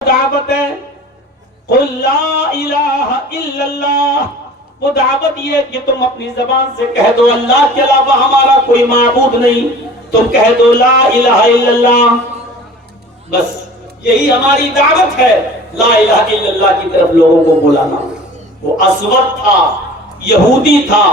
دعوت ہے قل لا الہ الا اللہ، وہ دعوت یہ ہے کہ تم اپنی زبان سے کہہ دو اللہ کے علاوہ ہمارا کوئی معبود نہیں، تم کہہ دو لا الہ الا اللہ، بس یہی ہماری دعوت ہے، لا الہ الا اللہ کی طرف لوگوں کو بلانا۔ وہ اسود تھا، یہودی تھا،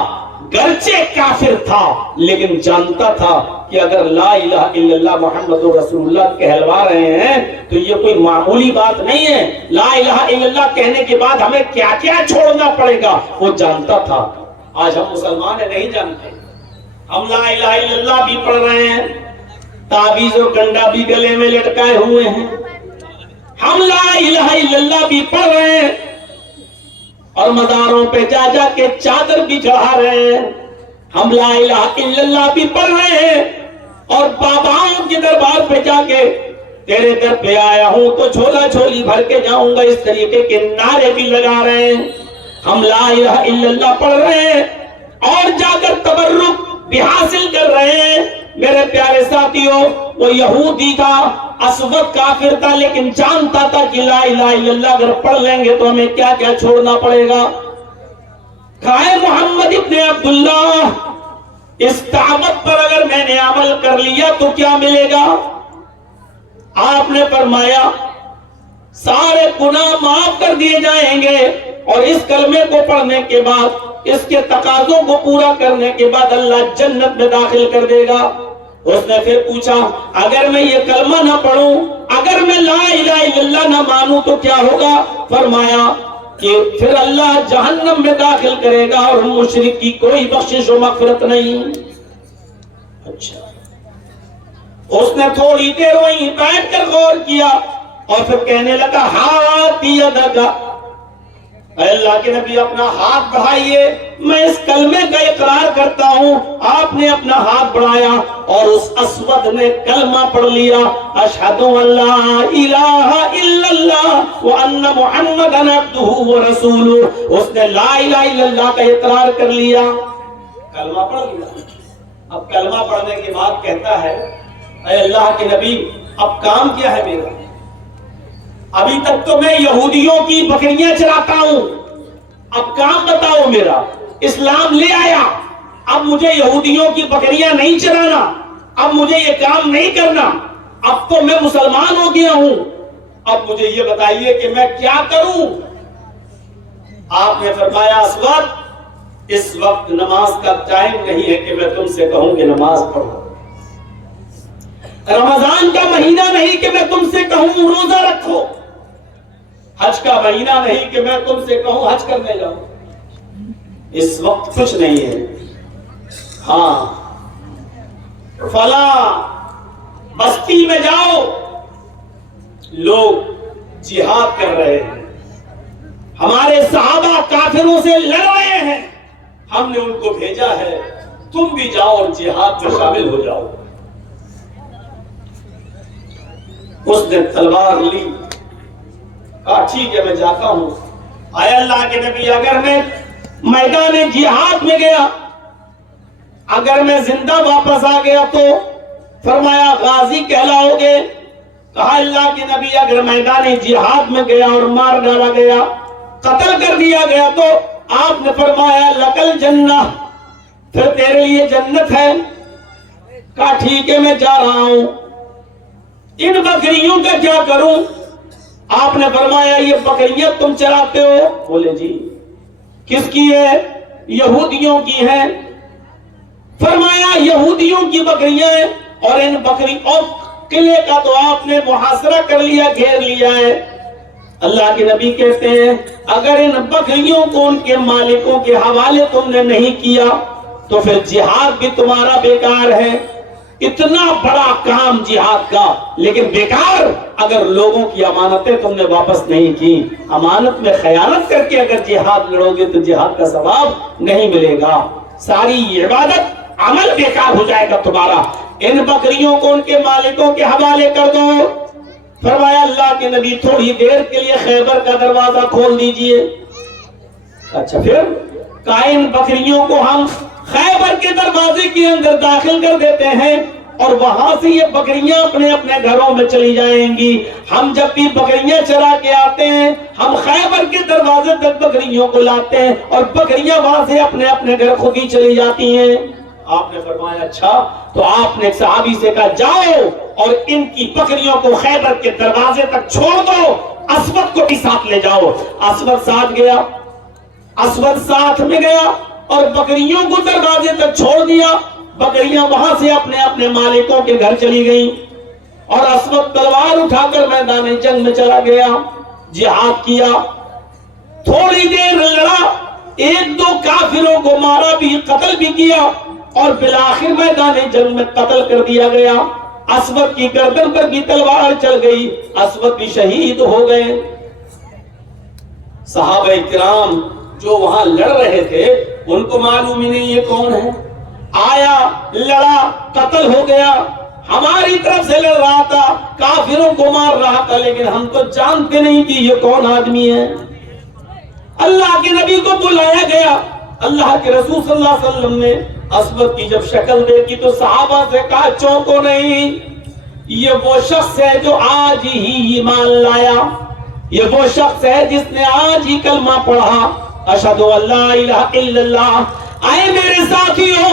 گرچہ کافر تھا، لیکن جانتا تھا کہ اگر لا الہ الا اللہ محمد رسول اللہ کہلوا رہے ہیں تو یہ کوئی معمولی بات نہیں ہے، لا الہ الا اللہ کہنے کے بعد ہمیں کیا کیا چھوڑنا پڑے گا وہ جانتا تھا۔ آج ہم مسلمان ہیں نہیں جانتے، ہم لا الہ الا اللہ بھی پڑھ رہے ہیں، تعویذ و کنڈا بھی گلے میں لٹکائے ہوئے ہیں، ہم لا الہ الا اللہ بھی پڑھ رہے ہیں اور مزاروں پہ جا جا کے چادر بھی چڑھا رہے ہیں، ہم لا الہ الا اللہ بھی پڑھ رہے ہیں اور باباؤں کے دربار پہ جا کے تیرے در پہ آیا ہوں تو جھولا جھولی بھر کے جاؤں گا اس طریقے کے نعرے بھی لگا رہے ہیں، ہم لا الہ الا اللہ پڑھ رہے ہیں اور جا کر تبرک بھی حاصل کر رہے ہیں۔ میرے پیارے ساتھیوں، وہ یہودی تھا، اسود کافر تھا، لیکن جانتا تھا کہ لا الہ الا اللہ اگر پڑھ لیں گے تو ہمیں کیا کیا چھوڑنا پڑے گا۔ کہا محمد ابن عبداللہ، اس دعوت پر اگر میں نے عمل کر لیا تو کیا ملے گا؟ آپ نے فرمایا سارے گناہ معاف کر دیے جائیں گے اور اس کلمے کو پڑھنے کے بعد، اس کے تقاضوں کو پورا کرنے کے بعد اللہ جنت میں داخل کر دے گا۔ اس نے پھر پوچھا اگر میں یہ کلمہ نہ پڑھوں، اگر میں لا الہ الا اللہ نہ مانوں تو کیا ہوگا؟ فرمایا کہ پھر اللہ جہنم میں داخل کرے گا اور مشرک کی کوئی بخشش و مغفرت نہیں۔ اچھا، اس نے تھوڑی دیر وہیں بیٹھ کر غور کیا اور پھر کہنے لگا ہاتھی یدک، اے اللہ کے نبی اپنا ہاتھ بڑھائیے، میں اس کلمے کا اقرار کرتا ہوں۔ آپ نے اپنا ہاتھ بڑھایا اور اس اسود نے کلمہ پڑھ لیا، اشہد ان لا الہ الا اللہ وان محمدا عبدہ ورسولہ۔ اس نے لا الہ الا اللہ کا اقرار کر لیا، کلمہ پڑھ لیا۔ اب کلمہ پڑھنے کے بعد کہتا ہے اے اللہ کے نبی اب کام کیا ہے میرا؟ ابھی تک تو میں یہودیوں کی بکریاں چراتا ہوں، اب کام بتاؤ میرا۔ اسلام لے آیا، اب مجھے یہودیوں کی بکریاں نہیں چرانا، اب مجھے یہ کام نہیں کرنا، اب تو میں مسلمان ہو گیا ہوں، اب مجھے یہ بتائیے کہ میں کیا کروں؟ آپ نے فرمایا اسود، اس وقت نماز کا ٹائم نہیں ہے کہ میں تم سے کہوں کہ نماز پڑھو، رمضان کا مہینہ نہیں کہ میں تم سے کہوں روزہ رکھو، حج کا مہینہ نہیں کہ میں تم سے کہوں حج کرنے جاؤ، اس وقت کچھ نہیں ہے۔ ہاں، فلاں بستی میں جاؤ، لوگ جہاد کر رہے ہیں، ہمارے صحابہ کافروں سے لڑ رہے ہیں، ہم نے ان کو بھیجا ہے، تم بھی جاؤ اور جہاد میں شامل ہو جاؤ۔ اس نے تلوار لی، کہا ٹھیک ہے میں جاتا ہوں۔ اے اللہ کے نبی اگر میں میدان جہاد میں گیا، اگر میں زندہ واپس آ گیا تو؟ فرمایا غازی کہلاؤ گے۔ کہا اللہ کے نبی اگر میدان جہاد میں گیا اور مار ڈالا گیا، قتل کر دیا گیا تو؟ آپ نے فرمایا لکل جنہ، پھر تیرے لیے جنت ہے۔ کہا ٹھیک ہے میں جا رہا ہوں، ان بکریوں کا کیا کروں؟ آپ نے فرمایا یہ بکریاں تم چراتے ہو؟ بولے جی۔ کس کی ہے؟ یہودیوں کی ہیں۔ فرمایا یہودیوں کی بکریاں ہیں اور ان بکری اور قلعے کا تو آپ نے محاصرہ کر لیا، گھیر لیا ہے۔ اللہ کے نبی کہتے ہیں اگر ان بکریوں کو ان کے مالکوں کے حوالے تم نے نہیں کیا تو پھر جہاد بھی تمہارا بیکار ہے۔ اتنا بڑا کام جہاد کا، لیکن بیکار اگر لوگوں کی امانتیں تم نے واپس نہیں کی۔ امانت میں خیانت کر کے اگر جہاد لڑو گے تو جہاد کا ثواب نہیں ملے گا، ساری عبادت عمل بیکار ہو جائے گا تمہارا۔ ان بکریوں کو ان کے مالکوں کے حوالے کر دو۔ فرمایا اللہ کے نبی تھوڑی دیر کے لیے خیبر کا دروازہ کھول دیجئے۔ اچھا پھر کہا ان بکریوں کو ہم خیبر کے دروازے کے اندر داخل کر دیتے ہیں اور وہاں سے یہ بکریاں اپنے اپنے گھروں میں چلی جائیں گی. ہم جب بھی بکریاں چرا کے آتے ہیں ہم خیبر کے دروازے تک بکریوں کو لاتے ہیں اور بکریاں وہاں سے اپنے اپنے گھر خود ہی چلی جاتی ہیں. آپ نے فرمایا اچھا. تو آپ نے ایک صحابی سے کہا جاؤ اور ان کی بکریوں کو خیبر کے دروازے تک چھوڑ دو, اسود کو بھی ساتھ لے جاؤ. اسود ساتھ گیا, اسود ساتھ میں گیا اور بکریوں کو دروازے تک چھوڑ دیا. بکریاں وہاں سے اپنے اپنے مالکوں کے گھر چلی گئیں اور اسود تلوار اٹھا کر میدان جنگ میں چلا گیا, جہاد کیا, تھوڑی دیر لڑا, ایک دو کافروں کو مارا بھی, قتل بھی کیا اور بالآخر میدان جنگ میں قتل کر دیا گیا. اسود کی گردن پر بھی تلوار چل گئی, اسود بھی شہید ہو گئے. صحابہ کرام جو وہاں لڑ رہے تھے ان کو معلوم ہی نہیں یہ کون ہے. آیا, لڑا, قتل ہو گیا, ہماری طرف سے لڑ رہا تھا, کافروں کو مار رہا تھا, لیکن ہم تو جانتے نہیں کہ یہ کون آدمی ہے. اللہ کے نبی کو بلایا گیا. اللہ کے رسول صلی اللہ علیہ وسلم نے اسود کی جب شکل دیکھی تو صحابہ سے کہا چونکو نہیں, یہ وہ شخص ہے جو آج ہی ایمان لایا, یہ وہ شخص ہے جس نے آج ہی کلمہ پڑھا, اشہد ان لا الہ الا اللہ. آئے میرے ساتھیوں,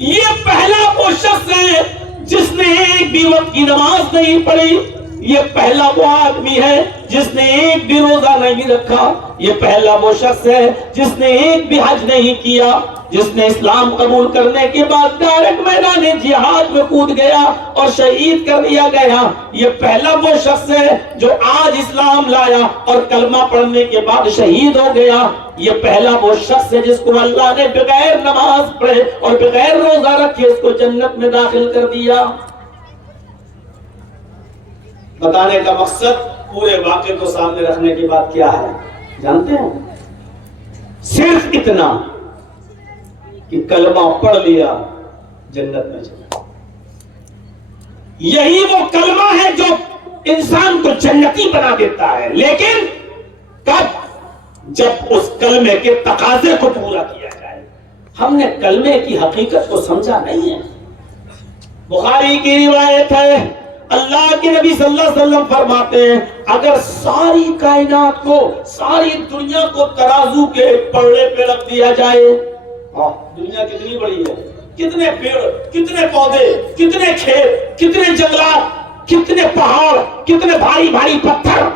یہ پہلا وہ شخص ہے جس نے ایک بھی وقت کی نماز نہیں پڑھی, یہ پہلا وہ آدمی ہے جس نے ایک بھی روزہ نہیں رکھا, یہ پہلا وہ شخص ہے جس نے ایک بھی حج نہیں کیا, جس نے اسلام قبول کرنے کے بعد ڈائریکٹ میدان جہاد میں کود گیا اور شہید کر دیا گیا. یہ پہلا وہ شخص ہے جو آج اسلام لایا اور کلمہ پڑھنے کے بعد شہید ہو گیا. یہ پہلا وہ شخص ہے جس کو اللہ نے بغیر نماز پڑھے اور بغیر روزہ رکھے اس کو جنت میں داخل کر دیا. بتانے کا مقصد پورے واقعے کو سامنے رکھنے کے بعد کیا ہے جانتے ہیں؟ صرف اتنا کہ کلمہ پڑھ لیا جنت میں چلا. یہی وہ کلمہ ہے جو انسان کو جنتی بنا دیتا ہے, لیکن کب؟ جب اس کلمے کے تقاضے کو پورا کیا جائے. ہم نے کلمے کی حقیقت کو سمجھا نہیں ہے. بخاری کی روایت ہے, اللہ کے نبی صلی اللہ علیہ وسلم فرماتے ہیں اگر ساری کائنات کو, ساری دنیا کو ترازو کے پلڑے پہ رکھ دیا جائے, دنیا کتنی بڑی ہے, کتنے پیڑ, کتنے پودے, کتنے کھیت, کتنے جنگلات, کتنے پہاڑ, کتنے بھاری بھاری پتھر,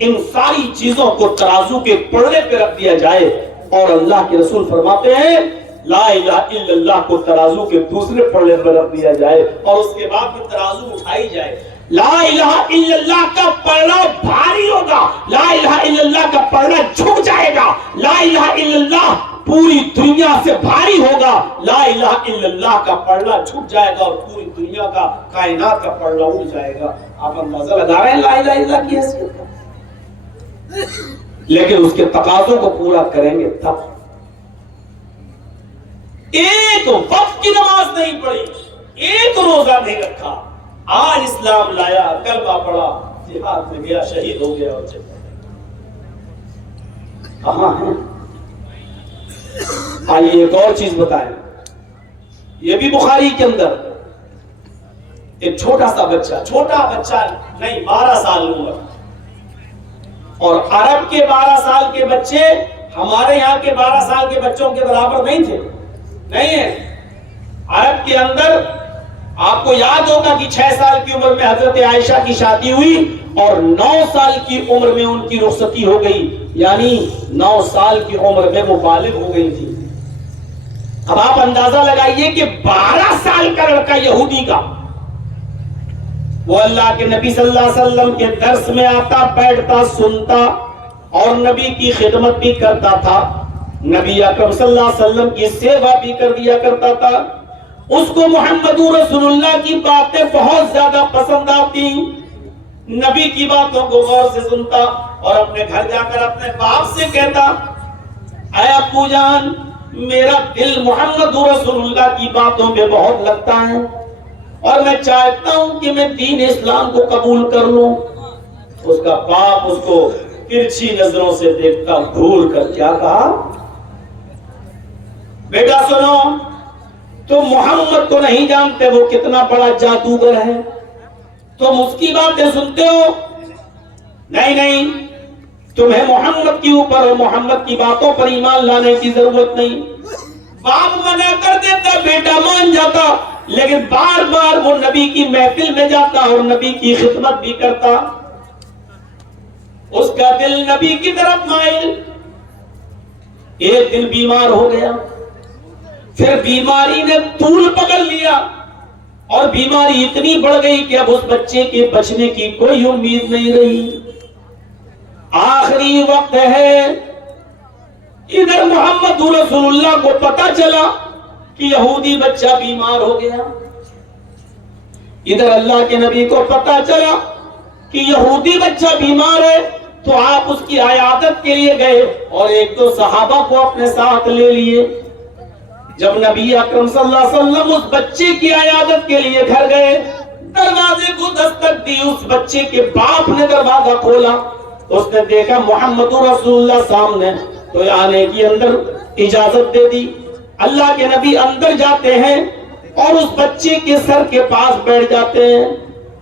ان ساری چیزوں کو ترازو کے پلڑے پہ رکھ دیا جائے اور اللہ کے رسول فرماتے ہیں لا الہ الا اللہ کو ترازو کے دوسرے پلڑے پر رکھ دیا جائے اور اس کے بعد پھر ترازو اٹھائی جائے, لا الہ الا اللہ کا پلڑا بھاری ہوگا, لا الہ الا اللہ کا پلڑا جھک جائے گا, لا الہ الا اللہ پوری دنیا سے بھاری ہوگا, لا الہ الا اللہ کا پلڑا جھک جائے گا اور پوری دنیا کا, کائنات کا پلڑا اٹھ جائے گا. آپ اندازہ لگا رہے ہیں لا الہ الا اللہ کی حیثیت کا, لیکن اس کے تقاضوں کو پورا کریں گے تب. ایک وقت کی نماز نہیں پڑھی, ایک روزہ نہیں رکھا, آج اسلام لایا, کلمہ پڑھا, جہاد میں گیا, شہید ہو گیا اور چلا کہاں ہے؟ آئیے ایک اور چیز بتائیں. یہ بھی بخاری کے اندر ایک چھوٹا سا بچہ, چھوٹا بچہ نہیں 12 سال عمر, اور عرب کے 12 سال کے بچے ہمارے یہاں کے 12 سال کے بچوں کے برابر نہیں تھے, نہیں ہے. عرب کے اندر آپ کو یاد ہوگا کہ 6 سال کی عمر میں حضرت عائشہ کی شادی ہوئی اور 9 سال کی عمر میں ان کی رخصتی ہو گئی, یعنی 9 سال کی عمر میں وہ بالغ ہو گئی تھی. اب آپ اندازہ لگائیے کہ 12 سال کا لڑکا یہودی کا, وہ اللہ کے نبی صلی اللہ علیہ وسلم کے درس میں آتا, بیٹھتا, سنتا اور نبی کی خدمت بھی کرتا تھا, نبی اکرم صلی اللہ علیہ وسلم کی سیوا بھی کر دیا کرتا تھا. اس کو محمد رسول اللہ کی باتیں بہت زیادہ پسند آتی, نبی کی باتوں کو غور سے سنتا اور اپنے گھر جا کر اپنے باپ سے کہتا اے ابو جان میرا دل محمد رسول اللہ کی باتوں پہ بہت لگتا ہے اور میں چاہتا ہوں کہ میں دین اسلام کو قبول کر لوں. اس کا باپ اس کو ترچھی نظروں سے دیکھتا, گھور کر کیا کہا, بیٹا سنو, تم محمد کو نہیں جانتے وہ کتنا بڑا جادوگر ہے، تم اس کی باتیں سنتے ہو؟ نہیں نہیں، تمہیں محمد کے اوپر اور محمد کی باتوں پر ایمان لانے کی ضرورت نہیں۔ باپ منع کر دیتا، بیٹا مان جاتا، لیکن بار بار وہ نبی کی محفل میں جاتا اور نبی کی خدمت بھی کرتا، اس کا دل نبی کی طرف مائل۔ ایک دن بیمار ہو گیا، پھر بیماری نے طول پکڑ لیا اور بیماری اتنی بڑھ گئی کہ اب اس بچے کے بچنے کی کوئی امید نہیں رہی۔ آخری وقت ہے، ادھر محمد رسول اللہ کو پتا چلا کہ یہودی بچہ بیمار ہو گیا، ادھر اللہ کے نبی کو پتا چلا کہ یہودی بچہ بیمار ہے، تو آپ اس کی عیادت کے لیے گئے اور ایک دو صحابہ کو اپنے ساتھ لے لیے۔ جب نبی اکرم صلی اللہ علیہ وسلم اس بچے کی عیادت کے لیے گھر گئے، دروازے کو دستک دی، اس بچے کے باپ نے دروازہ کھولا، اس نے دیکھا محمد رسول اللہ سامنے، تو آنے کی اندر اجازت دے دی۔ اللہ کے نبی اندر جاتے ہیں اور اس بچے کے سر کے پاس بیٹھ جاتے ہیں،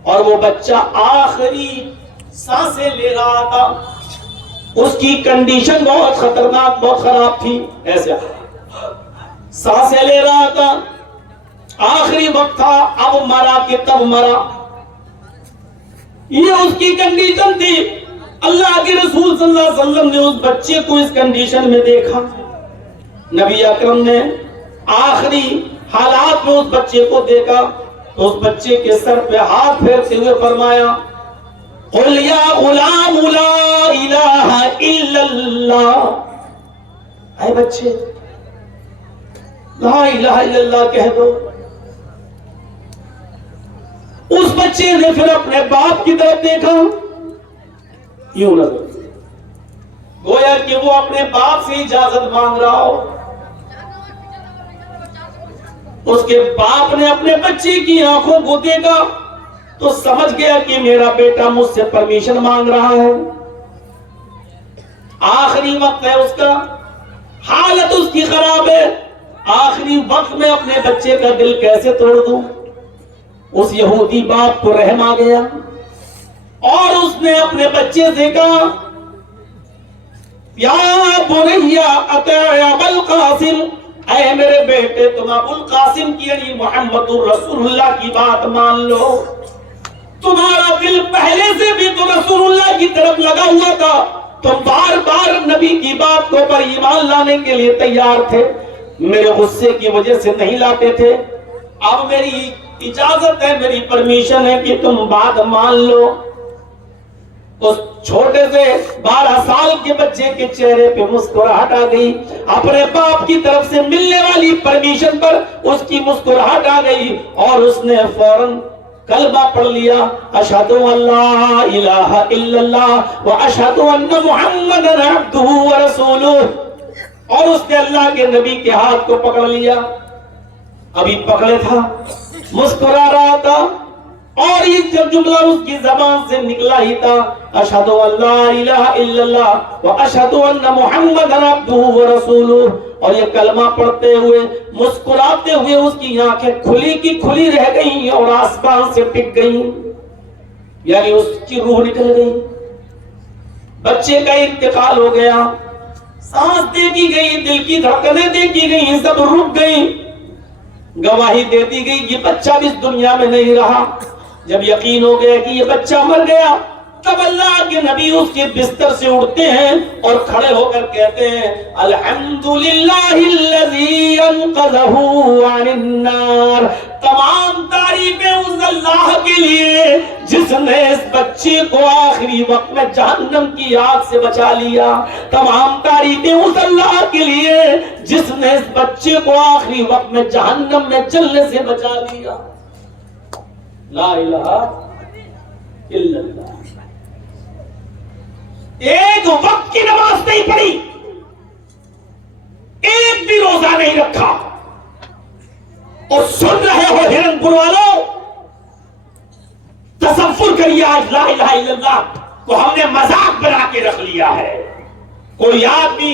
اور وہ بچہ آخری سانسیں لے رہا تھا، اس کی کنڈیشن بہت خطرناک، بہت خراب تھی، ایسے سانسیں لے رہا تھا، آخری وقت تھا، اب مرا کہ تب مرا، یہ اس کی کنڈیشن تھی۔ اللہ کے رسول صلی اللہ علیہ وسلم نے اس بچے کو اس کنڈیشن میں دیکھا، نبی اکرم نے آخری حالات میں اس بچے کو دیکھا، تو اس بچے کے سر پہ ہاتھ پھیرتے ہوئے فرمایا، قل یا غلام لا الہ الا اللہ، اے بچے لا الہ الا اللہ کہہ دو۔ اس بچے نے پھر اپنے باپ کی طرف دیکھا، یوں نظر گویا کہ وہ اپنے باپ سے اجازت مانگ رہا ہو۔ اس کے باپ نے اپنے بچے کی آنکھوں کو دیکھا تو سمجھ گیا کہ میرا بیٹا مجھ سے پرمیشن مانگ رہا ہے، آخری وقت ہے اس کا، حالت اس کی خراب ہے، آخری وقت میں اپنے بچے کا دل کیسے توڑ دوں؟ اس یہودی باپ کو رحم آ گیا اور اس نے اپنے بچے سے کہا، یا بنیا اطع ابا القاسم، اے میرے بیٹے تم ابو القاسم کی یعنی محمد رسول اللہ کی بات مان لو، تمہارا دل پہلے سے بھی تو رسول اللہ کی طرف لگا ہوا تھا، تم بار بار نبی کی بات کو پر ایمان لانے کے لیے تیار تھے، میرے غصے کی وجہ سے نہیں لاتے تھے، اب میری اجازت ہے، میری پرمیشن ہے کہ تم بات مان لو۔ اس چھوٹے سے 12 سال کے بچے کے چہرے پہ مسکراہٹ آ گئی، اپنے باپ کی طرف سے ملنے والی پرمیشن پر اس کی مسکراہٹ آ گئی اور اس نے فوراً کلمہ پڑھ لیا، اشہد ان لا الہ الا اللہ واشہد ان محمد عبدہ ورسولہ، اور اس نے اللہ کے نبی کے ہاتھ کو پکڑ لیا، ابھی پکڑے تھا، مسکرا رہا تھا، اور یہ جب جملہ اس کی زبان سے نکلا ہی تھا، اشہد ان لا الہ الا اللہ واشہد ان محمد عبدہ ورسولہ، اور یہ کلمہ پڑھتے ہوئے مسکراتے ہوئے اس کی آنکھیں کھلی کی کھلی رہ گئیں اور آسمان سے ٹک گئیں، یعنی اس کی روح نکل گئی، بچے کا انتقال ہو گیا، سانس دیکھی گئی، دل کی دھڑکنیں دیکھی گئی، سب رک گئی، گواہی دیتی گئی کہ بچہ بھی اس دنیا میں نہیں رہا۔ جب یقین ہو گیا کہ یہ بچہ مر گیا، تب اللہ کے نبی اس کے بستر سے اٹھتے ہیں اور کھڑے ہو کر کہتے ہیں، الحمدللہ الذی انقذہ عن النار، تمام تعریفیں اس اللہ کے لیے جس نے اس بچے کو آخری وقت میں جہنم کی آگ سے بچا لیا، تمام تعریفیں اس اللہ کے لیے جس نے اس بچے کو آخری وقت میں جہنم میں جلنے سے بچا لیا۔ لا الہ الا اللہ، ایک وقت کی نماز نہیں پڑھی، ایک بھی روزہ نہیں رکھا، اور سن رہے ہو ہرن پور والوں، تصور کریے آج لا الہ الا اللہ کو ہم نے مذاق بنا کے رکھ لیا ہے۔ کوئی آدمی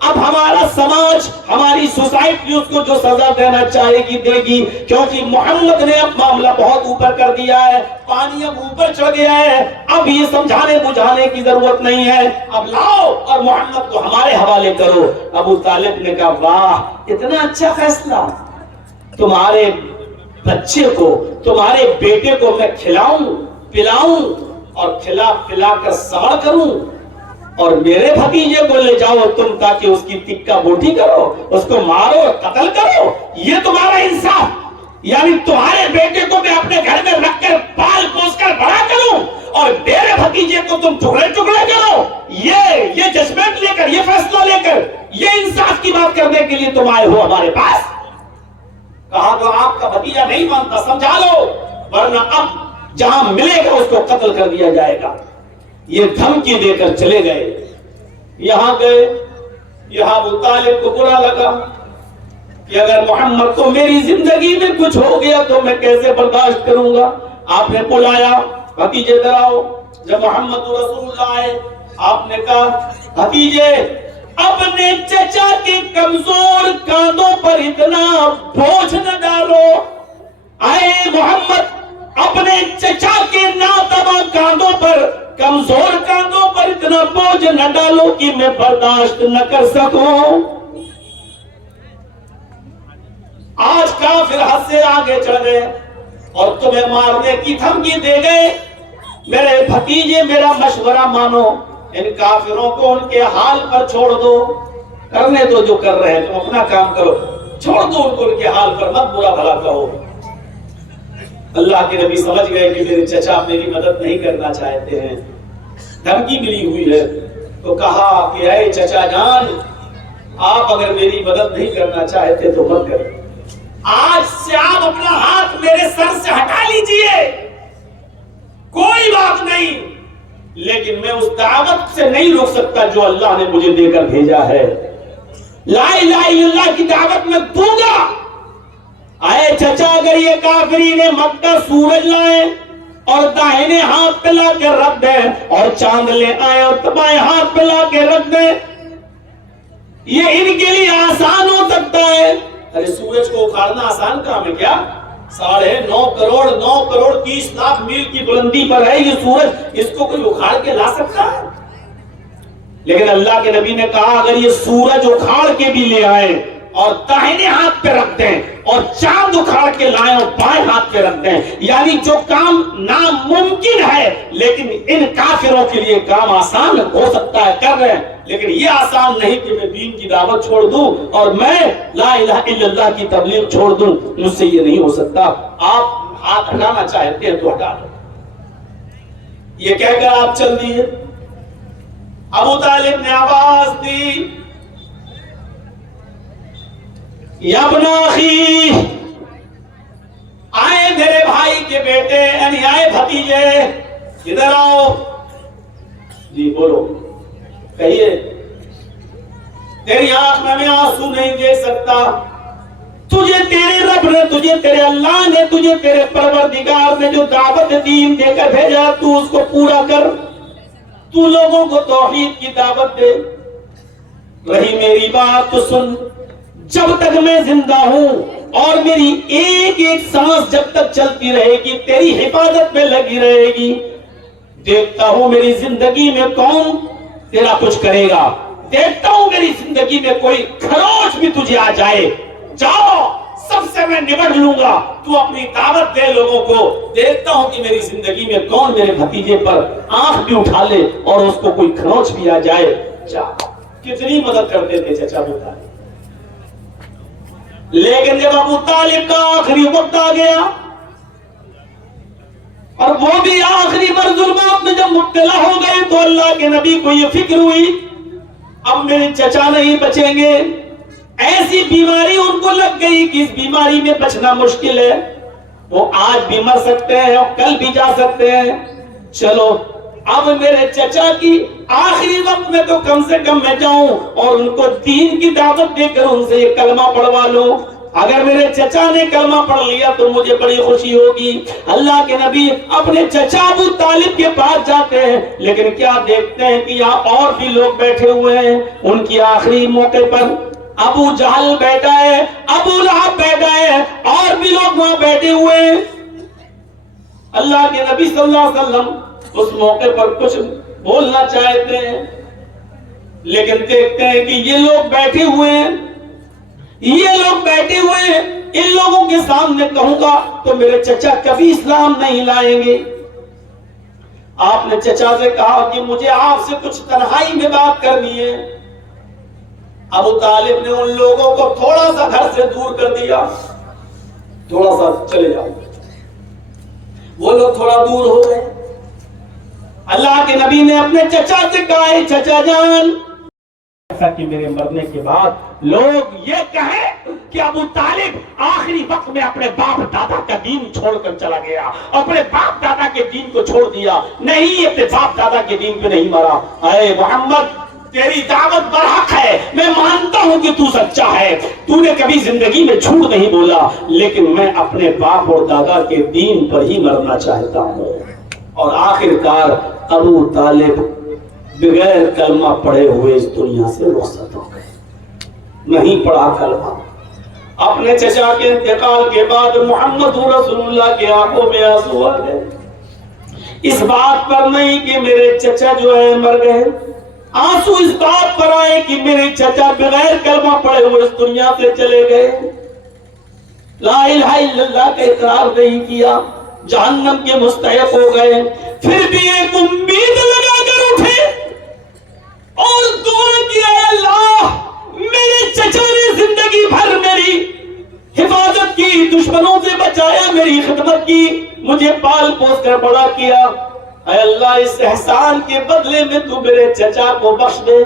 اب ہمارا سماج، ہماری سوسائٹی اس کو جو سزا دینا چاہے گی دے گی، کیونکہ محمد نے اب معاملہ بہت اوپر کر دیا ہے، پانی اب اوپر چڑھ گیا ہے، اب یہ سمجھانے بجھانے کی ضرورت نہیں ہے، اب لاؤ اور محمد کو ہمارے حوالے کرو۔ ابو طالب نے کہا واہ اتنا اچھا فیصلہ، تمہارے بچے کو، تمہارے بیٹے کو میں کھلاؤں پلاؤں اور کھلا پلا کر سڑ کروں، اور میرے بھتیجے کو لے جاؤ تم تاکہ اس کی ٹکا بوٹی کرو، اس کو مارو قتل کرو، یہ تمہارا انصاف؟ یعنی تمہارے بیٹے کو میں اپنے گھر میں رکھ کر پال پوس کر بڑا کروں اور میرے بھتیجے کو تم ٹکڑے ٹکڑے کرو، یہ ججمنٹ لے کر، یہ فیصلہ لے کر، یہ انصاف کی بات کرنے کے لیے تم آئے ہو ہمارے پاس؟ کہا تو آپ کا بھتیجا نہیں مانتا، سمجھا لو ورنہ اب جہاں ملے گا اس کو قتل کر دیا جائے گا۔ یہ دھمکی دے کر چلے گئے۔ یہاں گئے، یہاں ابو طالب کو برا لگا کہ اگر محمد کو میری زندگی میں کچھ ہو گیا تو میں کیسے برداشت کروں گا۔ آپ نے بلایا بھتیجے دراؤ۔ جب محمد رسول اللہ آئے آپ نے کہا بھتیجے اپنے چچا کے کمزور کاندھوں پر اتنا بوجھ نہ ڈالو۔ آئے محمد اپنے چچا کے ناتواں کاندھوں پر، کمزور کاندھوں پر اتنا بوجھ نہ ڈالو کہ میں برداشت نہ کر سکوں۔ آج کافر حد سے آگے چڑھ گئے اور تمہیں مارنے کی دھمکی دے گئے۔ میرے بھتیجے میرا مشورہ مانو، ان کافروں کو ان کے حال پر چھوڑ دو، کرنے دو جو کر رہے ہیں، تم اپنا کام کرو، چھوڑ دو ان کو ان کے حال پر، مت برا بھلا کہو۔ اللہ کے نبی سمجھ گئے کہ میرے چچا میری مدد نہیں کرنا چاہتے ہیں، دھمکی ملی ہوئی ہے، تو کہا کہ اے چچا جان آپ اگر میری مدد نہیں کرنا چاہتے تو مت کریں، آج سے آپ اپنا ہاتھ میرے سر سے ہٹا لیجئے، کوئی بات نہیں، لیکن میں اس دعوت سے نہیں روک سکتا جو اللہ نے مجھے دے کر بھیجا ہے، لا الہ الا اللہ کی دعوت میں دوں گا۔ اے چچا اگر یہ کافرین مکہ سورج لائیں اور داہنے ہاتھ پہ لا کے رکھ دیں اور چاند لے آئے اور بائیں ہاتھ پہ لا کے رکھ دیں، یہ ان کے لیے آسان ہو سکتا ہے۔ ارے سورج کو اکھاڑنا آسان کام ہے کیا؟ 9.5 کروڑ 30 لاکھ میل کی بلندی پر ہے یہ سورج، اس کو کوئی اکھاڑ کے لا سکتا ہے؟ لیکن اللہ کے نبی نے کہا اگر یہ سورج اکھاڑ کے بھی لے آئے اور داہنے ہاتھ پہ رکھ دیں اور چاند اکھاڑ کے لائیں اور بائیں ہاتھ پہ رکھ دیں، یعنی جو کام ناممکن ہے لیکن ان کافروں کے لیے کام آسان ہو سکتا ہے، کر رہے ہیں، لیکن یہ آسان نہیں کہ میں دین کی دعوت چھوڑ دوں اور میں لا الہ الا اللہ کی تبلیغ چھوڑ دوں، مجھ سے یہ نہیں ہو سکتا، آپ ہاتھ ہٹانا چاہتے ہیں تو ہٹا دو۔ یہ کہہ کر آپ چل دیے۔ ابو طالب نے آواز دی یا ابن اخی، آئے میرے بھائی کے بیٹے، یعنی آئے بھتیجے، ادھر آؤ۔ جی بولو، کہیے۔ تیری آنکھ میں آنسو نہیں دیکھ سکتا، تجھے تیرے رب نے، تجھے تیرے اللہ نے، تجھے تیرے پروردگار نے جو دعوت دین دے کر بھیجا تو اس کو پورا کر، تو لوگوں کو توحید کی دعوت دے۔ رہی میری بات تو سن، جب تک میں زندہ ہوں اور میری ایک ایک سانس جب تک چلتی رہے گی تیری حفاظت میں لگی رہے گی، دیکھتا ہوں میری زندگی میں کون تیرا کچھ کرے گا، دیکھتا ہوں میری زندگی میں کوئی خروش بھی تجھے آ جائے، جاؤ سب سے میں نبٹ لوں گا، تو اپنی دعوت دے لوگوں کو، دیکھتا ہوں کہ میری زندگی میں کون میرے بھتیجے پر آنکھ بھی اٹھا لے اور اس کو کوئی خروش بھی آ جائے۔ کتنی مدد کرتے تھے چچا ابو طالب، لیکن جب ابو طالب کا آخری وقت آ گیا اور وہ بھی آخری بار ظلمات میں جب مبتلا ہو گئے تو اللہ کے نبی کو یہ فکر ہوئی اب میرے چچا نہیں بچیں گے، ایسی بیماری ان کو لگ گئی کہ اس بیماری میں بچنا مشکل ہے، وہ آج بھی مر سکتے ہیں اور کل بھی جا سکتے ہیں، چلو اب میرے چچا کی آخری وقت میں تو کم سے کم میں جاؤں اور ان کو دین کی دعوت دے کر ان سے یہ کلمہ پڑھوا لوں۔ اگر میرے چچا نے کلمہ پڑھ لیا تو مجھے بڑی خوشی ہوگی۔ اللہ کے نبی اپنے چچا ابو طالب کے پاس جاتے ہیں، لیکن کیا دیکھتے ہیں کہ یہاں اور بھی لوگ بیٹھے ہوئے ہیں۔ ان کی آخری موقع پر ابو جہل بیٹھا ہے، ابو لہب بیٹھا ہے، اور بھی لوگ وہاں بیٹھے ہوئے ہیں۔ اللہ کے نبی صلی اللہ علیہ وسلم اس موقع پر کچھ بولنا چاہتے ہیں، لیکن دیکھتے ہیں کہ یہ لوگ بیٹھے ہوئے ہیں، یہ لوگ بیٹھے ہوئے ہیں، ان لوگوں کے سامنے کہوں گا تو میرے چچا کبھی اسلام نہیں لائیں گے۔ آپ نے چچا سے کہا کہ مجھے آپ سے کچھ تنہائی میں بات کرنی ہے۔ ابو طالب نے ان لوگوں کو تھوڑا سا گھر سے دور کر دیا، تھوڑا سا چلے جاؤ۔ وہ لوگ تھوڑا دور ہو گئے۔ اللہ کے نبی نے اپنے چچا سے کہا ہے چچا جان، ایسا کہ میرے مرنے کے بعد لوگ یہ کہیں کہ ابو طالب آخری وقت میں اپنے باپ دادا کا دین چھوڑ کر چلا گیا، اپنے باپ دادا کے دین کو چھوڑ دیا، نہیں اپنے باپ دادا کے دین پہ نہیں مرا۔ اے محمد، تیری دعوت برحق ہے، میں مانتا ہوں کہ تو سچا ہے، تو نے کبھی زندگی میں جھوٹ نہیں بولا، لیکن میں اپنے باپ اور دادا کے دین پر ہی مرنا چاہتا ہوں۔ اور آخر کار ابو طالب بغیر کلمہ پڑھے ہوئے اس دنیا سے رخصت ہو گئے، نہیں پڑھا کلمہ۔ اپنے چچا کے انتقال کے بعد محمد رسول اللہ کے آنکھوں میں آنسو آ گئے، اس بات پر نہیں کہ میرے چچا جو ہے مر گئے، آنسو اس بات پر آئے کہ میرے چچا بغیر کلمہ پڑھے ہوئے اس دنیا سے چلے گئے، لا الہ الا اللہ کا اقرار نہیں کیا، جہنم کے مستحق ہو گئے۔ پھر بھی ایک امید لگا کر اٹھے اور دعا کیا، اللہ میرے چچا نے زندگی بھر میری حفاظت کی، دشمنوں سے بچایا، میری خدمت کی، مجھے پال پوس کر بڑا کیا، اے اللہ اس احسان کے بدلے میں تو میرے چچا کو بخش دے،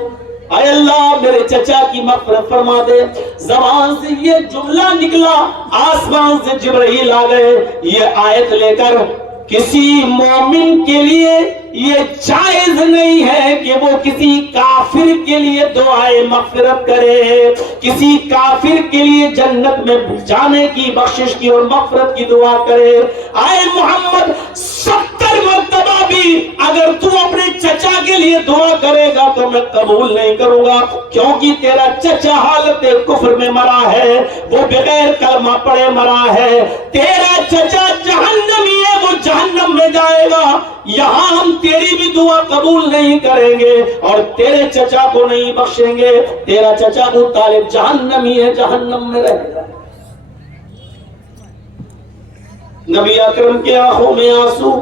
اے اللہ میرے چچا کی مغفرت فرما دے۔ زبان سے یہ جملہ نکلا، آسمان سے جبرائیل آ گئے، یہ آیت لے کر کسی مومن کے لیے یہ جائز نہیں ہے کہ وہ کسی کافر کے لیے دعائے مغفرت کرے، کسی کافر کے لیے جنت میں جانے کی، بخشش کی اور مغفرت کی دعا کرے۔ اے محمد 70 مرتبہ بھی اگر تو اپنے چچا کے لیے دعا کرے گا تو میں قبول نہیں کروں گا، کیونکہ تیرا چچا حالت کفر میں مرا ہے، وہ بغیر کلمہ پڑھے مرا ہے، تیرا چچا جہنمی ہے، وہ جہنم میں جائے گا، یہاں ہم تیری بھی دعا قبول نہیں کریں گے اور تیرے چچا کو نہیں بخشیں گے، تیرا چچا ابو طالب جہنمی ہے، جہنم میں رہے گا۔ نبی اکرم کی آنکھوں میں آنسو۔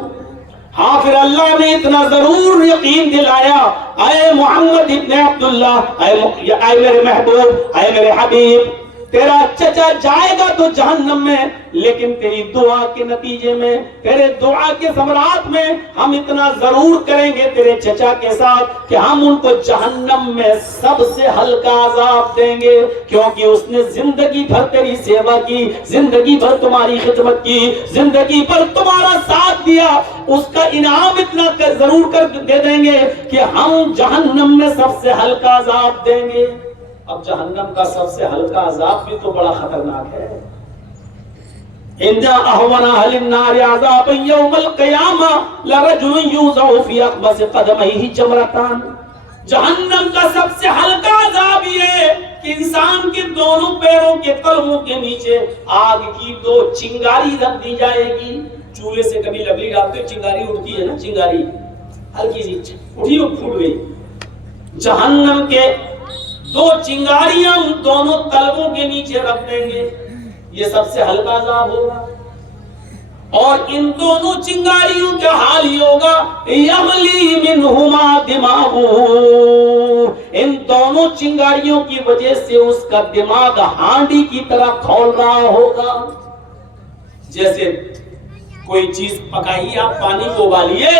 ہاں پھر اللہ نے اتنا ضرور یقین دلایا، اے محمد ابن عبداللہ، اے میرے محبوب، اے میرے حبیب، تیرا چچا جائے گا تو جہنم میں، لیکن تیری دعا کے نتیجے میں، تیرے دعا کے ثمرات میں ہم اتنا ضرور کریں گے تیرے چچا کے ساتھ کہ ہم ان کو جہنم میں سب سے ہلکا عذاب دیں گے، کیونکہ اس نے زندگی بھر تیری سیوا کی، زندگی بھر تمہاری خدمت کی، زندگی بھر تمہارا ساتھ دیا، اس کا انعام اتنا ضرور کر دے دیں گے کہ ہم جہنم میں سب سے ہلکا عذاب دیں گے۔ اب جہنم کا سب سے ہلکا عذاب بھی تو بڑا خطرناک ہے۔ ان اهون اهل النار عذابا يوم القيامه لرجل يوضع في اقبس قدميه جمرتان۔ جہنم کا سب سے ہلکا عذاب یہ ہے کہ انسان کے دونوں پیروں کے قدموں کے نیچے آگ کی 2 چنگاری رکھ دی جائے گی۔ چولہے سے کبھی لکڑی ڈالتے چنگاری اڑتی ہے نا، چنگاری ہلکی سی اٹھی اور پھوٹ گئی، جہنم کے 2 چنگاریاں ان دونوں قلبوں کے نیچے رکھ دیں گے، یہ سب سے ہلکا عذاب ہوگا۔ اور ان دونوں چنگاریوں کا حال یہ ہوگا، یغلی منہما دماغ، ان دونوں چنگاریوں کی وجہ سے اس کا دماغ ہانڈی کی طرح کھول رہا ہوگا۔ جیسے کوئی چیز پکائیے، آپ پانی کو ابالیے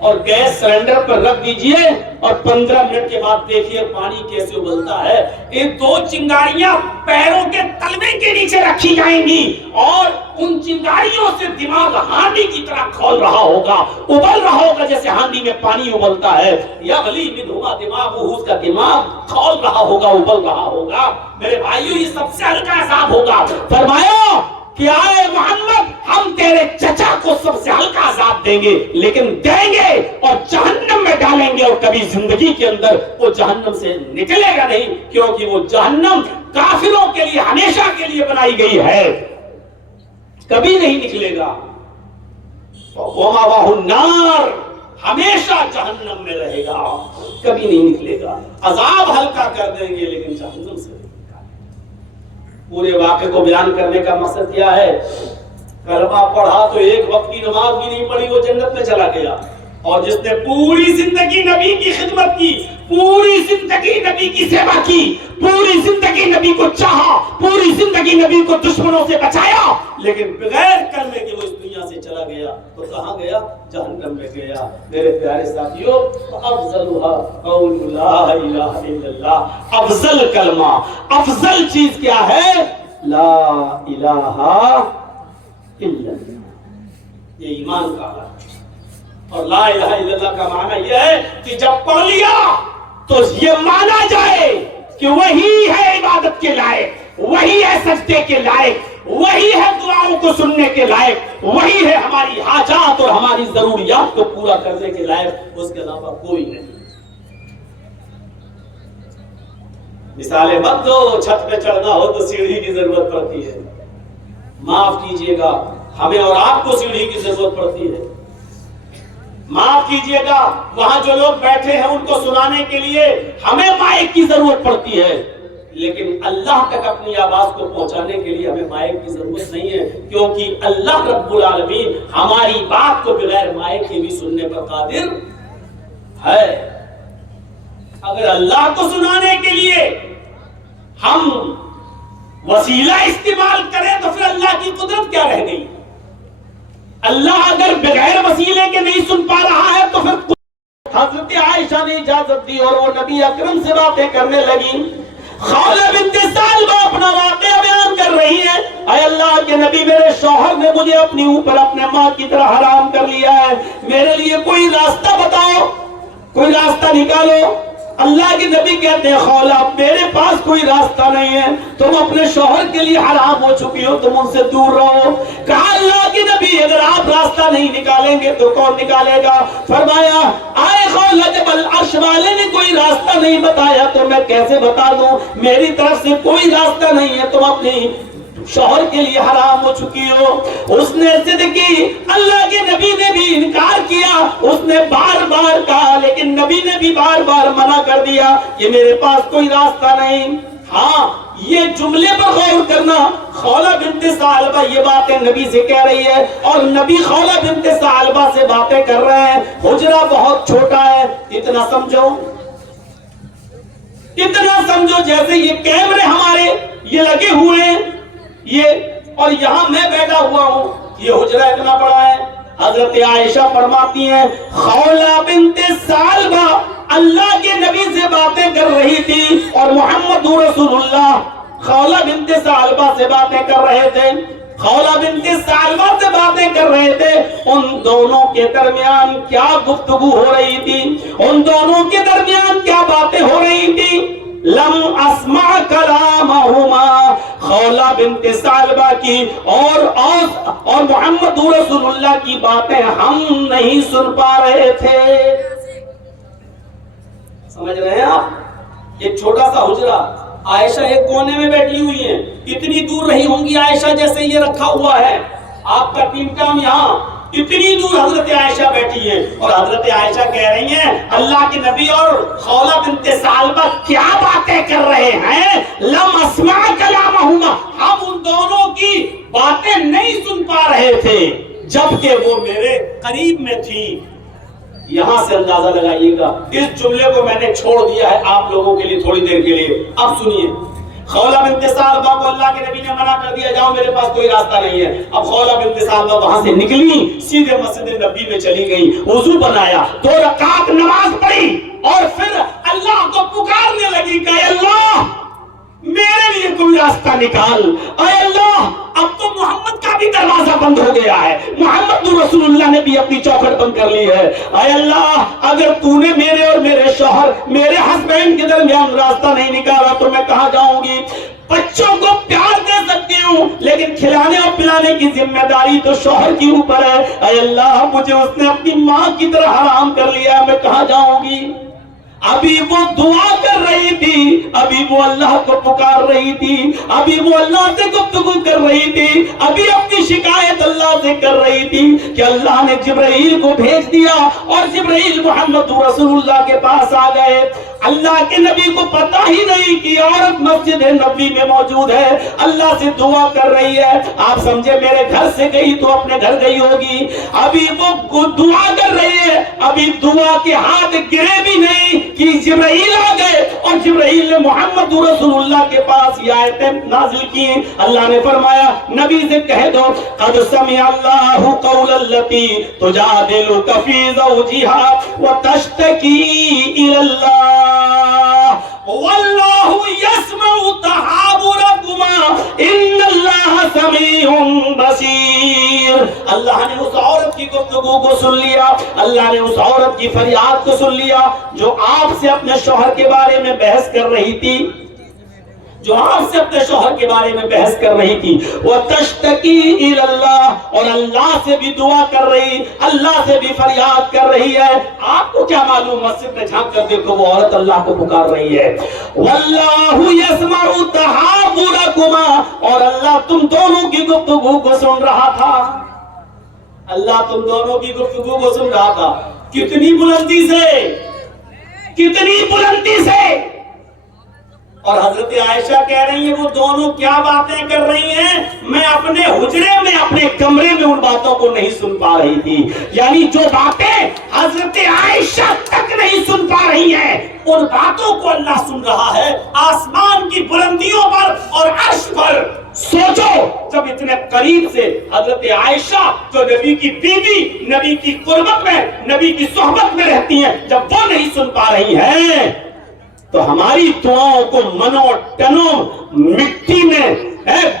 اور گیس سلنڈر پر رکھ دیجئے اور 15 منٹ کے بعد دیکھیے پانی کیسے ابلتا ہے۔ یہ 2 چنگاریاں پیروں کے تلوے کے نیچے رکھی جائیں گی اور ان چنگاریوں سے دماغ ہانڈی کی طرح کھول رہا ہوگا، ابل رہا ہوگا جیسے ہانڈی میں پانی ابلتا ہے۔ یغلی منہما دماغ، اس کا دماغ کھول رہا ہوگا، ابل رہا ہوگا۔ میرے بھائیو، یہ سب سے ہلکا عذاب عذاب ہوگا. فرمایا کہ آئے محمد ہم تیرے چچا کو سب سے ہلکا عذاب دیں گے، لیکن دیں گے اور جہنم میں ڈالیں گے، اور کبھی زندگی کے اندر وہ جہنم سے نکلے گا نہیں، کیونکہ وہ جہنم کافروں کے لیے ہمیشہ کے لیے بنائی گئی ہے، کبھی نہیں نکلے گا. وَمَأْوَاهُ النَّارُ، ہمیشہ جہنم میں رہے گا، کبھی نہیں نکلے گا. عذاب ہلکا کر دیں گے لیکن جہنم سے. پورے واقعے کو بیان کرنے کا مقصد کیا ہے؟ کلمہ پڑھا تو ایک وقت کی نماز بھی نہیں پڑھی، وہ جنت میں چلا گیا. اور جس نے پوری زندگی نبی کی خدمت کی، پوری زندگی نبی کی سیوا کی، پوری زندگی نبی کو چاہا، پوری زندگی نبی کو دشمنوں سے بچایا، لیکن بغیر کلمے کے وہ اس دنیا سے چلا گیا، تو کہاں گیا؟ جہنم میں گیا. میرے پیارے ساتھیوں، افضلها قول لا الہ الا اللہ. افضل کلمہ، افضل چیز کیا ہے؟ لا الہ الا اللہ. یہ ایمان کا ہے. اور لا الہ الا اللہ کا معنی یہ ہے کہ جب پڑھ لیا تو یہ مانا جائے کہ وہی ہے عبادت کے لائق، وہی ہے سجدے کے لائق، وہی ہے دعاؤں کو سننے کے لائق، وہی ہے ہماری حاجات اور ہماری ضروریات کو پورا کرنے کے لائق، اس کے علاوہ کوئی نہیں. مثالیں مت دو، چھت پہ چڑھنا ہو تو سیڑھی کی ضرورت پڑتی ہے. معاف کیجئے گا، ہمیں اور آپ کو سیڑھی کی ضرورت پڑتی ہے. معاف کیجئے گا، وہاں جو لوگ بیٹھے ہیں ان کو سنانے کے لیے ہمیں مائک کی ضرورت پڑتی ہے، لیکن اللہ تک اپنی آواز کو پہنچانے کے لیے ہمیں مائک کی ضرورت نہیں ہے، کیونکہ اللہ رب العالمین ہماری بات کو بغیر مائک کے بھی سننے پر قادر ہے. اگر اللہ کو سنانے کے لیے ہم وسیلہ استعمال کریں تو پھر اللہ کی قدرت کیا رہ گئی؟ اللہ اگر بغیر وسیلے کے نہیں سن پا رہا ہے تو پھر حضرت عائشہ نے اجازت دی اور وہ نبی اکرم سے باتیں کرنے لگی. خولہ بنت ثعلبہ اپنا واقعہ بیان کر رہی ہے. اے اللہ کے نبی، میرے شوہر نے مجھے اپنی اوپر اپنے ماں کی طرح حرام کر لیا ہے، میرے لیے کوئی راستہ بتاؤ، کوئی راستہ نکالو. اللہ کے نبی کہتے ہیں خولہ میرے پاس کوئی راستہ نہیں ہے، تم اپنے شوہر کے لیے حرام ہو چکی ہو، تم ان سے دور رہو. کہا اللہ کے نبی اگر آپ راستہ نہیں نکالیں گے تو کون نکالے گا؟ فرمایا آئے خولہ جب العرش والے نے کوئی راستہ نہیں بتایا تو میں کیسے بتا دوں؟ میری طرف سے کوئی راستہ نہیں ہے، تم اپنی شوہر کے لیے حرام ہو چکی ہو. اس نے ضد کی، اللہ کے نبی نے بھی انکار کیا، اس نے بار بار کہا لیکن نبی نے بھی بار بار منع کر دیا کہ میرے پاس کوئی راستہ نہیں. ہاں یہ جملے پر غور کرنا، خولہ بنت ثعلبہ یہ باتیں نبی سے کہہ رہی ہے اور نبی خولہ بنت ثعلبہ سے باتیں کر رہے ہیں. حجرہ بہت چھوٹا ہے، اتنا سمجھو، اتنا سمجھو جیسے یہ کیمرے ہمارے یہ لگے ہوئے ہیں، یہ اور یہاں میں بیٹھا ہوا ہوں، یہ حجرہ اتنا بڑا ہے. حضرت عائشہ فرماتی ہیں خولہ بنت ثعلبہ اللہ کے نبی سے باتیں کر رہی تھی اور محمد رسول اللہ خولہ بنت ثعلبہ سے باتیں کر رہے تھے. خولہ بنت ثعلبہ سے باتیں کر رہے تھے. ان دونوں کے درمیان کیا گفتگو ہو رہی تھی، ان دونوں کے درمیان کیا باتیں ہو رہی تھی؟ لم اسمع کلامہما، خولہ بنت ثعلبہ کی اور محمد رسول اللہ کی باتیں ہم نہیں سن پا رہے تھے. سمجھ رہے ہیں آپ؟ ایک چھوٹا سا حجرہ، عائشہ ایک کونے میں بیٹھی ہوئی ہیں، اتنی دور رہی ہوں گی عائشہ جیسے یہ رکھا ہوا ہے آپ کا ٹیم ٹام یہاں، اتنی دور حضرت عائشہ بیٹھی ہیں اور حضرت عائشہ کہہ رہی ہیں اللہ کے نبی اور خولہ بنت ثعلبہ کیا باتیں کر رہے ہیں؟ لم اسمع کلامہما، ہم ان دونوں کی باتیں نہیں سن پا رہے تھے جبکہ وہ میرے قریب میں تھی. یہاں سے اندازہ لگائیے گا، اس جملے کو میں نے چھوڑ دیا ہے آپ لوگوں کے لیے تھوڑی دیر کے لیے. اب سنیے، خولہ بنت ثعلبہ کو اللہ کے نبی نے منع کر دیا جاؤ میرے پاس کوئی راستہ نہیں ہے. اب خولہ بنت ثعلبہ وہاں سے نکلی، سیدھے مسجد نبی میں چلی گئی، وضو بنایا، 2 رکعت نماز پڑھی اور پھر اللہ کو پکارنے لگی کہ اے اللہ میرے لیے کوئی راستہ نکال. اے اللہ اب تو محمد کا بھی دروازہ بند ہو گیا ہے، محمد رسول اللہ نے بھی اپنی چوکھٹ بند کر لی ہے. اے اللہ اگر تو نے میرے اور میرے شوہر، میرے ہسبینڈ کے درمیان راستہ نہیں نکالا تو میں کہاں جاؤں گی؟ بچوں کو پیار دے سکتے ہوں لیکن کھلانے اور پلانے کی ذمہ داری تو شوہر کے اوپر ہے. اے اللہ مجھے اس نے اپنی ماں کی طرح حرام کر لیا, میں کہاں جاؤں گی؟ ابھی وہ دعا کر رہی تھی, ابھی وہ اللہ کو پکار رہی تھی, ابھی وہ اللہ سے گفتگو کر رہی تھی, ابھی اپنی شکایت اللہ سے کر رہی تھی کہ اللہ نے جبرائیل کو بھیج دیا اور جبرائیل محمد رسول اللہ کے پاس آ گئے. اللہ کے نبی کو پتا ہی نہیں کہ عورت مسجد نبی میں موجود ہے, اللہ سے دعا کر رہی ہے. آپ سمجھے میرے گھر سے گئی تو اپنے گھر گئی ہوگی, ابھی وہ دعا کر رہی ہے, ابھی دعا کے ہاتھ گرے بھی نہیں کہ جبرائیل آ گئے اور جبرائیل نے محمد رسول اللہ کے پاس یہ آیتیں نازل کی. اللہ نے فرمایا نبی سے کہہ دو قد سمع اللہ قول التی تجادلک فی زوجها وتشتکی الی اللہ واللہ یسمع تحاورکما ان اللہ سمیع بصیر. اللہ نے اس عورت کی گفتگو کو سن لیا, اللہ نے اس عورت کی فریاد کو سن لیا جو آپ سے اپنے شوہر کے بارے میں بحث کر رہی تھی, جو آپ سے اپنے شوہر کے بارے میں بحث کر رہی تھی. وَتَشْتَكِي إِلَى اللَّهِ, اور اللہ سے بھی دعا کر رہی, اللہ سے بھی فریاد کر رہی ہے. آپ کو کیا معلوم, مسجد میں جھانک کر دیکھو وہ عورت اللہ کو پکار رہی ہے. وَاللَّهُ يَسْمَعُ تَحَاوُرَكُمَا, اور اللہ تم دونوں کی گفتگو کو سن رہا تھا. اللہ تم دونوں کی گفتگو کو سن رہا تھا. کتنی بلندی سے, کتنی بلندی سے. اور حضرت عائشہ کہہ رہی ہیں وہ دونوں کیا باتیں کر رہی ہیں, میں اپنے حجرے میں اپنے کمرے میں ان باتوں کو نہیں سن پا رہی تھی. یعنی جو باتیں حضرت عائشہ تک نہیں سن پا رہی ہیں ان باتوں کو اللہ سن رہا ہے آسمان کی بلندیوں پر اور عرش پر. سوچو جب اتنے قریب سے حضرت عائشہ جو نبی کی بیوی, نبی کی قربت میں, نبی کی صحبت میں رہتی ہیں, جب وہ نہیں سن پا رہی ہیں تو ہماری دعاؤں کو منو ٹنو مٹی میں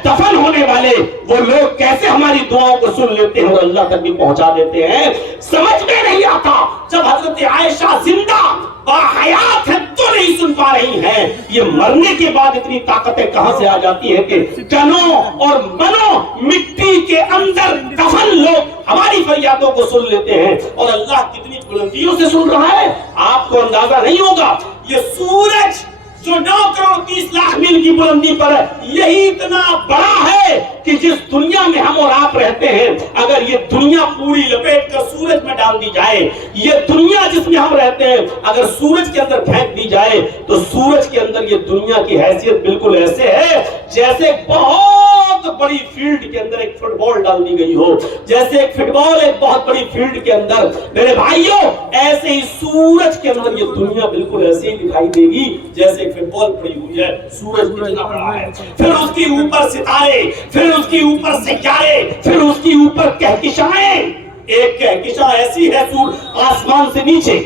دفن ہونے والے وہ لوگ کیسے ہماری دعاؤں کو سن لیتے ہیں اور اللہ تک بھی پہنچا دیتے ہیں. سمجھ میں نہیں آتا جب حضرت عائشہ زندہ باحیات ہے تو نہیں سن پا رہی ہیں, یہ مرنے کے بعد اتنی طاقتیں کہاں سے آ جاتی ہیں کہ ٹنو اور منو مٹی کے اندر دفن لوگ ہماری فریادوں کو سن لیتے ہیں. اور اللہ کتنی بلندیوں سے سن رہا ہے آپ کو اندازہ نہیں ہوگا. یہ سورج جو 9 کروڑ 30 لاکھ میل کی بلندی پر ہے, یہی اتنا بڑا ہے کہ جس دنیا میں ہم اور آپ رہتے ہیں, اگر یہ دنیا پوری لپیٹ کر سورج میں ڈال دی جائے, یہ دنیا جس میں ہم رہتے ہیں اگر سورج کے اندر پھینک دی جائے تو سورج کے اندر یہ دنیا کی حیثیت بالکل ایسے ہے جیسے بہت بڑی فیلڈ کے اندر ایک فٹ بال ڈال دی گئی ہو. جیسے ایک فٹ بال ایک بہت بڑی فیلڈ کے اندر, میرے بھائیوں ایسے ہی سورج کے اندر یہ دنیا بالکل ایسے ہی دکھائی دے گی جیسے ایک فٹ بال پڑی ہوئی ہے. سورج کتنا بڑا ہے, پھر اس کے اوپر ستارے, پھر اس کے اوپر سیارے, پھر اس کے اوپر کہکشائیں. ایک کہکشاں ایسی ہے آسمان سے نیچے,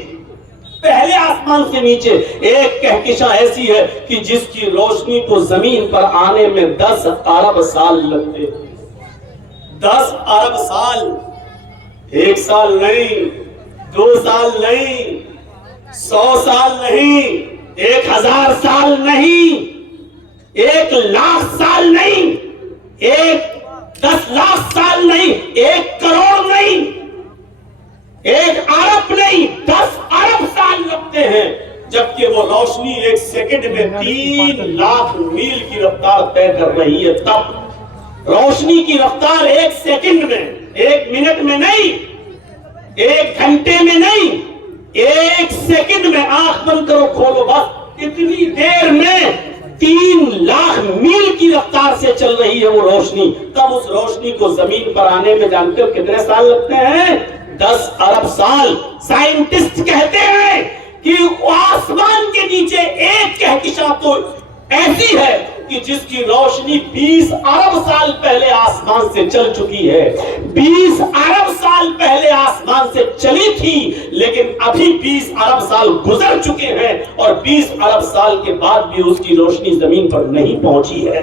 پہلے آسمان سے نیچے ایک کہکشاں ایسی ہے کہ جس کی روشنی کو زمین پر آنے میں 10 ارب سال لگتے. 10 ارب سال, 1 سال نہیں, 2 سال نہیں, 100 سال نہیں, 1000 سال نہیں, 1 لاکھ سال نہیں, 10 لاکھ سال نہیں, 1 کروڑ نہیں, 1 ارب نہیں, 10 ارب سال لگتے ہیں. جبکہ وہ روشنی 1 سیکنڈ میں 3 لاکھ میل کی رفتار طے کر رہی ہے. تب روشنی کی رفتار 1 سیکنڈ میں, 1 منٹ میں نہیں, 1 گھنٹے میں نہیں, 1 سیکنڈ میں. آنکھ بند کرو کھولو بس, اتنی دیر میں 3 لاکھ میل کی رفتار سے چل رہی ہے وہ روشنی. تب اس روشنی کو زمین پر آنے میں جانتے ہو کتنے سال لگتے ہیں؟ 10 ارب سال. سائنٹسٹ کہتے ہیں کہ آسمان کے نیچے ایک کہکشاں تو ایسی ہے کہ جس کی روشنی 20 ارب سال پہلے آسمان سے چل چکی ہے. 20 ارب سال پہلے آسمان سے چلی تھی, لیکن ابھی 20 ارب سال گزر چکے ہیں اور 20 ارب سال کے بعد بھی اس کی روشنی زمین پر نہیں پہنچی ہے.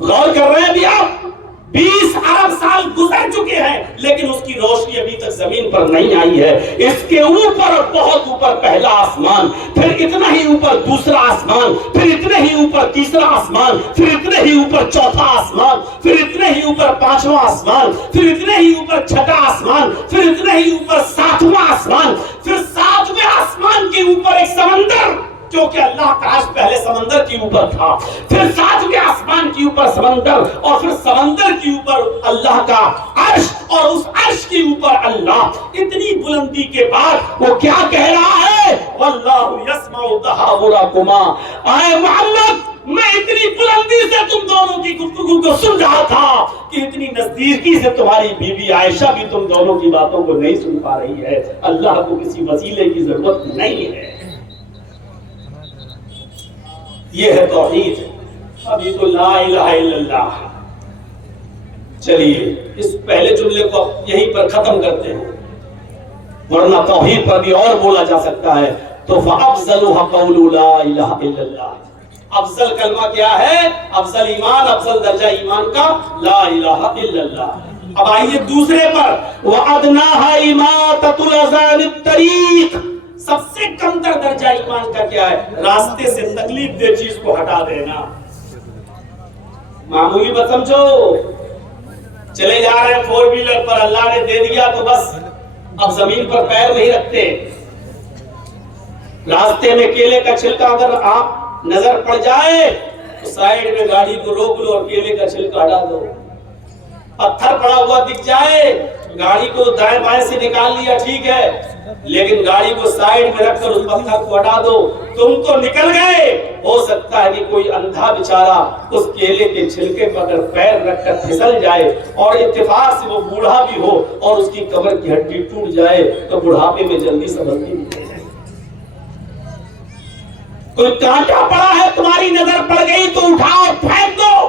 غور کر رہے ہیں بھی آپ, 20 ارب سال سال گزر چکے ہیں لیکن اس کی روشنی ابھی تک زمین پر نہیں آئی ہے. اس کے اوپر اور بہت اوپر پہلا آسمان, پھر اتنا ہی اوپر دوسرا آسمان, پھر اتنے ہی اوپر تیسرا آسمان, پھر اتنے ہی اوپر چوتھا آسمان, پھر اتنے ہی اوپر پانچواں آسمان, پھر اتنے ہی اوپر چھٹا آسمان, پھر اتنے ہی اوپر ساتواں آسمان, پھر ساتویں آسمان کے اوپر ایک سمندر, کیونکہ اللہ کا عرش پہلے سمندر کے اوپر تھا, پھر ساتویں آسمان کے اوپر سمندر, اور پھر سمندر کے اوپر اللہ کا عرش, اور اس عرش کے اوپر اللہ. اتنی بلندی کے بعد وہ کیا کہہ رہا ہے, واللہ یسمع تحاورکما. اے محمد, میں اتنی بلندی سے تم دونوں کی گفتگو کو سن رہا تھا کہ اتنی نزدیکی سے تمہاری بیوی عائشہ بھی تم دونوں کی باتوں کو نہیں سن پا رہی ہے. اللہ کو کسی وسیلے کی ضرورت نہیں ہے. یہ ہے توحید. ابھی تو لا الہ الا اللہ. چلیے اس پہلے جملے کو یہیں پر ختم کرتے ہیں, ورنہ توحید پر بھی اور بولا جا سکتا ہے. تو فَأَفْضَلُهَا قَوْلُ لَا إِلَهَ إِلَّا اللَّهِ. افضل کلمہ کیا ہے؟ افضل ایمان, افضل درجہ ایمان کا لا الہ الا اللہ. اب آئیے دوسرے پر, وَأَدْنَاهَا إِمَاطَةُ الْأَذَى عَنِ الطَّرِيقِ. سب سے کم تر درجہ ایمان کا کیا ہے؟ راستے سے تکلیف دہ چیز کو ہٹا دینا. معمولی بات سمجھو, چلے جا رہے ہیں فور ویلر پر, اللہ نے دے دیا تو بس اب زمین پر پیر نہیں رکھتے. راستے میں کیلے کا چھلکا اگر آپ نظر پڑ جائے تو سائیڈ میں گاڑی کو روک لو اور کیلے کا چھلکا ہٹا دو. پتھر پڑا ہوا دکھ جائے, گاڑی کو دائیں بائیں سے نکال لیا ٹھیک ہے, لیکن گاڑی کو سائیڈ میں رکھ کر اس پتھر کو ہٹا دو. تم تو نکل گئے, ہو سکتا ہے کہ کوئی اندھا بیچارہ اس کیلے کے چھلکے پر اگر پیر رکھ کر پھسل جائے اور اتفاق سے وہ بوڑھا بھی ہو اور اس کی کمر کی ہڈی ٹوٹ جائے تو بڑھاپے میں جلدی سنبھلتی نہیں. کوئی کانٹا پڑا ہے, تمہاری نظر پڑ گئی تو اٹھاؤ پھینک دو.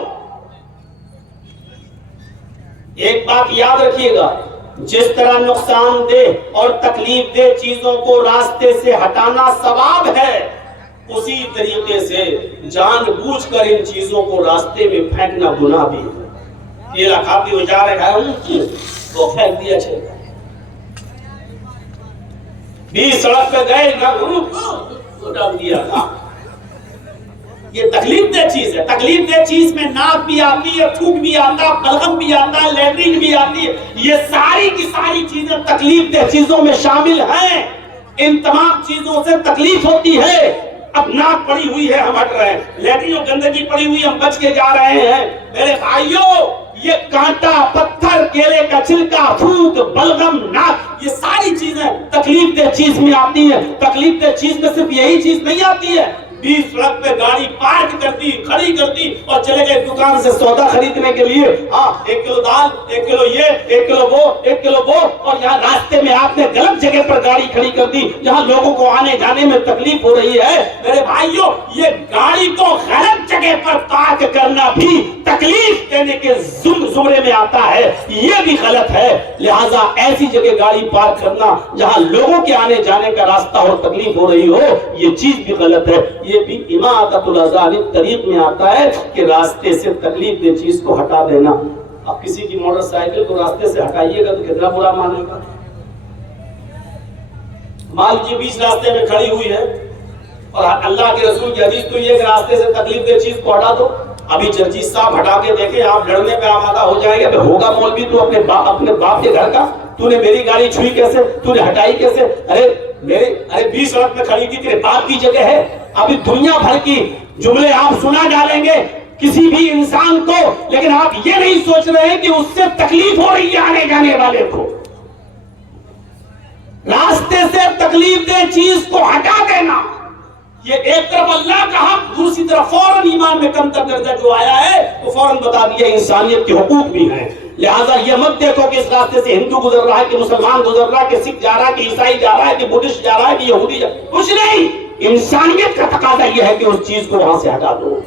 ایک بات یاد رکھیے گا, جس طرح نقصان دہ اور تکلیف دہ چیزوں کو راستے سے ہٹانا ثواب ہے, اسی طریقے سے جان بوجھ کر ان چیزوں کو راستے میں پھینکنا گناہ بھی ہے. کیلا کھاتے ہوئے جا رہے ہیں تو پھینک دیا چلے, بیچ سڑک پہ گئے تو ڈال دیا تھا. یہ تکلیف دہ چیز ہے. تکلیف دہ چیز میں ناک بھی آتی ہے, تھوک بھی آتا ہے, بلغم بھی آتا ہے, لیٹرین بھی آتی ہے. یہ ساری کی ساری چیزیں تکلیف دہ چیزوں میں شامل ہیں. ان تمام چیزوں سے تکلیف ہوتی ہے. اب ناک پڑی ہوئی ہے, ہم ہٹ رہے ہیں. لیٹرین اور گندگی پڑی ہوئی, ہم بچ کے جا رہے ہیں. میرے بھائیوں, یہ کانٹا, پتھر, کیلے کا چھلکا, تھوک, بلغم, ناک, یہ ساری چیزیں تکلیف دہ چیز میں آتی ہیں. تکلیف دہ چیز میں صرف یہی چیز نہیں آتی ہے. بیچ سڑک پہ گاڑی پارک کرتی, کھڑی کرتی اور چلے گئے دکان سے سودا خریدنے کے لیے. ہاں, 1 کلو دال, 1 کلو یہ, 1 کلو وہ, 1 کلو وہ, اور یہاں راستے میں آپ نے غلط جگہ پر گاڑی کھڑی کر دی جہاں لوگوں کو آنے جانے میں تکلیف ہو رہی ہے. میرے بھائیوں, یہ گاڑی کو غلط جگہ پر پارک کرنا بھی تکلیف دینے کے زمرے میں آتا ہے. یہ بھی غلط ہے. لہٰذا ایسی جگہ گاڑی پارک کرنا جہاں لوگوں کے آنے جانے کا راستہ اور تکلیف ہو رہی ہو, یہ چیز بھی غلط ہے. یہ بھی اماطۃ الاذی عن الطریق میں آتا ہے کہ راستے سے تکلیف دہ چیز کو ہٹا دینا. اب کسی کی موٹر سائیکل کو راستے سے ہٹائیے گا تو کتنا برا مانے گا. مان لیجیے بیچ راستے میں کھڑی ہوئی ہے اور اللہ کے رسول کی حدیث تو یہ کہ راستے سے تکلیف دہ چیز کو ہٹا دو. ابھی جرجیت صاحب ہٹا کے دیکھیں, آپ لڑنے پہ آمادہ ہو جائیں گے. ہوگا مولوی تو اپنے باپ کے گھر کا, تو نے میری گاڑی چھوئی کیسے, تو نے ہٹائی کیسے؟ ارے 20 سڑک پہ کھڑی تھی, تیرے باپ کی جگہ ہے. ابھی دنیا بھر کی جملے آپ سنا ڈالیں گے کسی بھی انسان کو, لیکن آپ یہ نہیں سوچ رہے کہ اس سے تکلیف ہو رہی ہے آنے جانے والے کو. راستے سے تکلیف دہ چیز کو ہٹا دینا, یہ ایک طرف اللہ کا حق, دوسری طرف فوراً ایمان میں کم تر درجہ جو آیا ہے وہ فوراً بتا دیا انسانیت کے حقوق بھی ہیں. لہٰذا یہ مت دیکھو کہ اس راستے سے ہندو گزر رہا ہے, کہ مسلمان گزر رہا ہے, کہ سکھ جا رہا ہے, کہ عیسائی جا رہا ہے, کہ بدھسٹ جا رہا ہے, کہ یہودی جا رہا ہے. کچھ نہیں. انسانیت کا تقاضا یہ ہے کہ اس چیز کو وہاں سے ہٹا دو.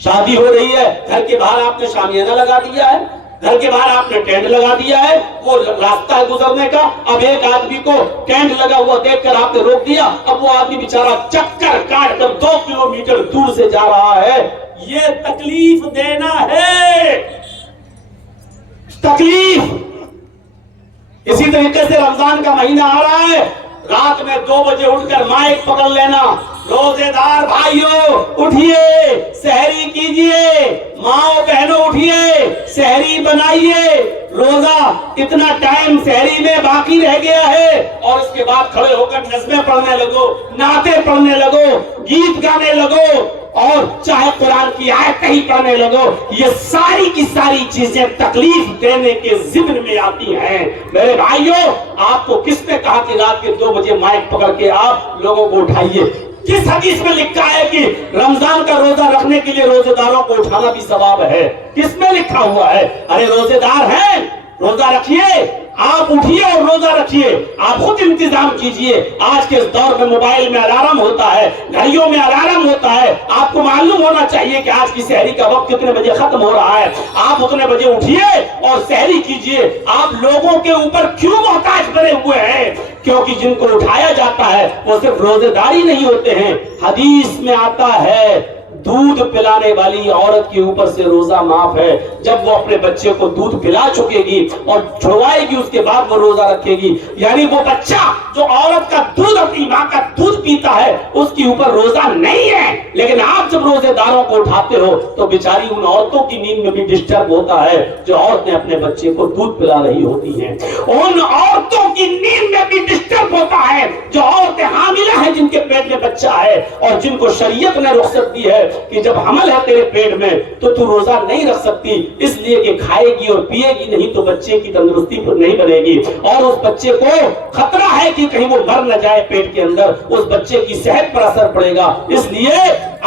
شادی ہو رہی ہے, گھر کے باہر آپ نے شامیانہ لگا دیا ہے, گھر کے باہر آپ نے ٹینٹ لگا دیا ہے, وہ راستہ ہے گزرنے کا. اب ایک آدمی کو ٹینٹ لگا ہوا دیکھ کر آپ نے روک دیا. اب وہ آدمی بیچارہ چکر کاٹ کر 2 کلومیٹر دور سے جا رہا ہے. یہ تکلیف دینا ہے. اسی طریقے سے رمضان کا مہینہ آ رہا ہے، رات میں 2 بجے اٹھ کر مائک پکڑ لینا، روزے دار بھائیوں اٹھیے، سحری کیجئے، ماؤں بہنوں اٹھیے، سحری بنائیے، روزہ اتنا ٹائم سحری میں باقی رہ گیا ہے، اور اس کے بعد کھڑے ہو کر نظمیں پڑھنے لگو، نعتیں پڑھنے لگو، گیت گانے لگو، اور چاہے قرآن کی آیت کہیں پڑھنے لگو، یہ ساری کی ساری چیزیں تکلیف دینے کے ضمن میں آتی ہیں۔ میرے بھائیوں، آپ کو کس نے کہا کہ رات کے 2 بجے مائک پکڑ کے آپ لوگوں کو اٹھائیے؟ کس حدیث میں لکھا ہے کہ رمضان کا روزہ رکھنے کے لیے روزے داروں کو اٹھانا بھی ثواب ہے؟ کس میں لکھا ہوا ہے؟ ارے روزے دار ہیں، روزہ رکھیے، آپ اٹھیے اور روزہ رکھیے، آپ خود انتظام کیجئے۔ آج کے اس دور میں موبائل میں الارم ہوتا ہے، گھڑیوں میں الارم ہوتا ہے، آپ کو معلوم ہونا چاہیے کہ آج کی سحری کا وقت کتنے بجے ختم ہو رہا ہے، آپ اتنے بجے اٹھیے اور سحری کیجئے۔ آپ لوگوں کے اوپر کیوں محتاج بنے ہوئے ہیں؟ کیونکہ جن کو اٹھایا جاتا ہے وہ صرف روزے داری نہیں ہوتے ہیں، حدیث میں آتا ہے دودھ پلانے والی عورت کے اوپر سے روزہ معاف ہے، جب وہ اپنے بچے کو دودھ پلا چکے گی اور چھڑوائے گی اس کے بعد وہ روزہ رکھے گی۔ یعنی وہ بچہ جو عورت کا دودھ، اپنی ماں کا دودھ پیتا ہے، اس کے اوپر روزہ نہیں ہے، لیکن آپ جب روزے داروں کو اٹھاتے ہو تو بیچاری ان عورتوں کی نیند میں بھی ڈسٹرب ہوتا ہے جو عورتیں اپنے بچے کو دودھ پلا رہی ہوتی ہیں، ان عورتوں کی نیند میں بھی ڈسٹرب ہوتا ہے جو عورتیں حاملہ ہیں، جن کے پیٹ میں بچہ ہے، اور جن کو شریعت نے رخصت دی ہے کہ جب حمل ہے تیرے پیٹ میں تو تو روزہ نہیں رکھ سکتی، اس لیے کہ کھائے گی اور پیے گی نہیں تو بچے کی تندرستی پر نہیں بنے گی، اور اس بچے کو خطرہ ہے کہ کہیں وہ مر نہ جائے پیٹ کے اندر، اس بچے کی صحت پر اثر پڑے گا۔ اس لیے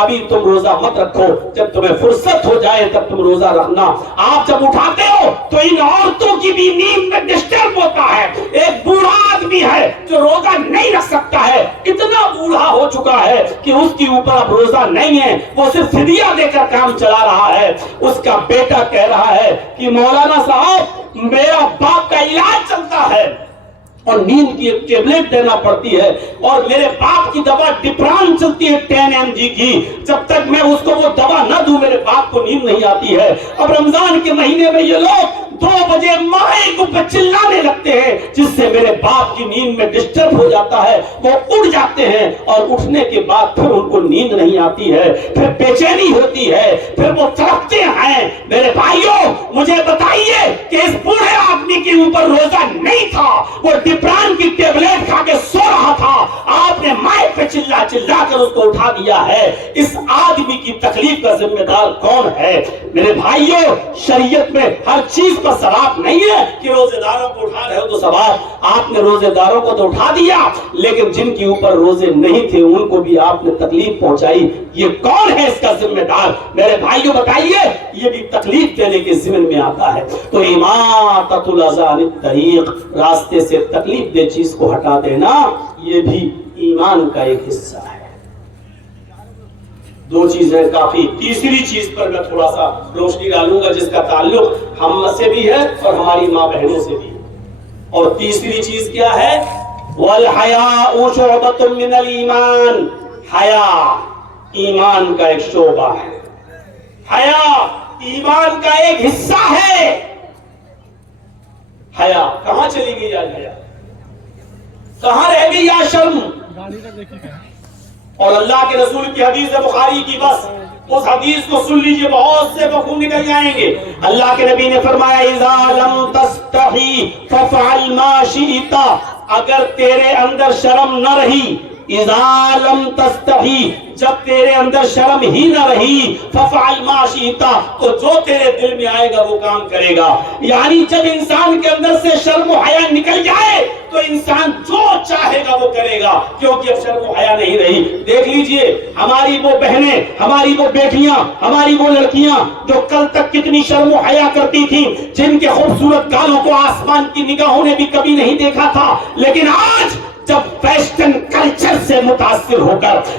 ابھی تم روزہ مت رکھو، جب تمہیں فرصت ہو جائے تب تم روزہ رکھنا۔ آپ جب اٹھاتے ہو تو ان عورتوں کی بھی نیند میں ڈسٹرب ہوتا ہے۔ ایک بوڑھا آدمی ہے جو روزہ نہیں رکھ سکتا ہے، اتنا بوڑھا ہو چکا ہے کہ اس کے اوپر اب روزہ نہیں ہے، وہ صرف فدیہ دے کر کام چلا رہا ہے۔ اس کا بیٹا کہہ رہا ہے کہ مولانا صاحب میرا باپ کا علاج چلتا ہے اور نیند کی ایک ٹیبلٹ دینا پڑتی ہے، اور میرے باپ کی دوا ڈپران چلتی ہے 10 mg کی، جب تک میں اس کو وہ دوا نہ دوں میرے باپ کو نیند نہیں آتی ہے۔ اب رمضان کے مہینے میں یہ لوگ 2 بجے مائک پہ چلانے لگتے ہیں، جس سے میرے باپ کی نیند میں ڈسٹرب ہو جاتا ہے، وہ اٹھ جاتے ہیں، اور اٹھنے کے بعد پھر ان کو نیند نہیں آتی ہے، پھر بے چینی ہوتی ہے، پھر وہ تڑپتے ہیں۔ میرے بھائیوں مجھے بتائیے کہ اس بوڑھے آدمی کے اوپر روزہ نہیں تھا، وہ ڈپران کی ٹیبلٹ کھا کے سو رہا تھا، آپ نے مائک پہ چلا چلا کر اس کو اٹھا دیا ہے۔ اس آدمی کی تکلیف کا ذمہ دار کون ہے؟ میرے بھائیوں شریعت میں ہر چیز پر ثواب نہیں ہے کہ روزے داروں کو اٹھا رہے ہو تو ثواب، آپ نے روزے داروں کو تو اٹھا دیا، لیکن جن کے اوپر روزے نہیں تھے ان کو بھی آپ نے تکلیف پہنچائی، یہ کون ہے اس کا ذمہ دار؟ میرے بھائیوں بتائیے، یہ بھی تکلیف دینے کے ذمن میں آتا ہے۔ تو اماطۃ الاذی عن الطریق، راستے سے تکلیف دہ چیز کو ہٹا دینا، یہ بھی ایمان کا ایک حصہ ہے۔ 2 چیزیں کافی، تیسری چیز پر میں تھوڑا سا روشنی ڈالوں گا جس کا تعلق ہم سے بھی ہے اور ہماری ماں بہنوں سے بھی، اور تیسری چیز کیا ہے؟ والحیاء شعبۃ من الایمان، حیا ایمان کا ایک شعبہ ہے، حیا ایمان کا ایک حصہ ہے۔ حیا کہاں چلی گئی آج؟ حیا کہاں رہ گئی آج؟ شرم؟ اور اللہ کے رسول کی حدیث بخاری کی، بس اس حدیث کو سن لیجئے، بہت سے مفہوم نکل جائیں گے۔ اللہ کے نبی نے فرمایا اذا لم تستحی ففعل ما شئت، اگر تیرے اندر شرم نہ رہی، اذا لم تستحی، جب تیرے اندر شرم ہی نہ رہی، ففعل ما شئت، تو جو تیرے دل میں آئے گا وہ کام کرے گا۔ یعنی جب انسان کے اندر سے شرم و حیا نکل جائے تو انسان جو چاہے گا وہ کرے گا، کیونکہ اب شرم و حیا نہیں رہی۔ دیکھ لیجئے ہماری وہ بہنیں، ہماری وہ بیٹیاں، ہماری وہ لڑکیاں جو کل تک کتنی شرم و حیا کرتی تھیں، جن کے خوبصورت گالوں کو آسمان کی نگاہوں نے بھی کبھی نہیں دیکھا تھا، لیکن آج جب ویسٹرن کلچر سے متاثر ہو کر،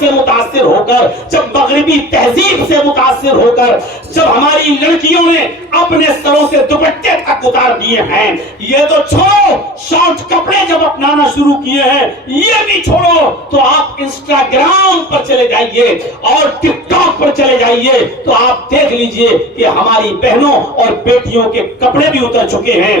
سے متاثر ہو کر، جب مغربی تہذیب سے متاثر ہو کر، جب ہماری لڑکیوں نے اپنے سروں سے دوپٹے تک اتار دیے ہیں، یہ تو چھوڑو، شارٹ کپڑے جب اپنانا شروع کیے ہیں، یہ بھی چھوڑو، تو آپ انسٹاگرام پر چلے جائیے اور ٹک ٹاک پر چلے جائیے تو آپ دیکھ لیجئے کہ ہماری بہنوں اور بیٹیوں کے کپڑے بھی اتر چکے ہیں۔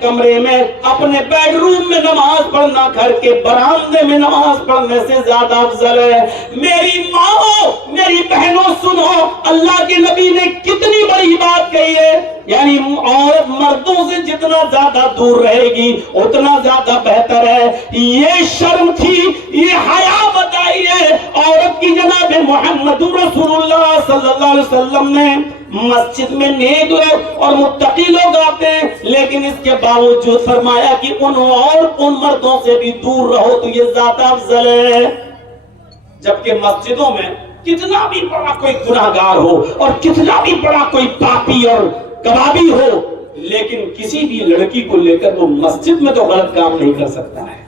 کمرے میں اپنے بیڈ روم میں نماز پڑھنا گھر کے برآمدے میں نماز پڑھنے سے زیادہ افضل ہے۔ میری ماں، میری بہنوں سنو، اللہ کے نبی نے کتنی بڑی بات کہی ہے، یعنی عورت مردوں سے جتنا زیادہ دور رہے گی اتنا زیادہ بہتر ہے۔ یہ شرم تھی، یہ حیا بتائی ہے عورت کی جناب محمد رسول اللہ صلی اللہ علیہ وسلم نے۔ مسجد میں نیک لوگ اور متقی لوگ آتے ہیں، لیکن اس کے باوجود فرمایا کہ ان مردوں سے بھی دور رہو تو یہ زیادہ افضل ہے۔ جبکہ مسجدوں میں کتنا بھی بڑا کوئی گناہگار ہو اور کتنا بھی بڑا کوئی پاپی اور کبابی ہو، لیکن کسی بھی لڑکی کو لے کر وہ مسجد میں تو غلط کام نہیں کر سکتا ہے۔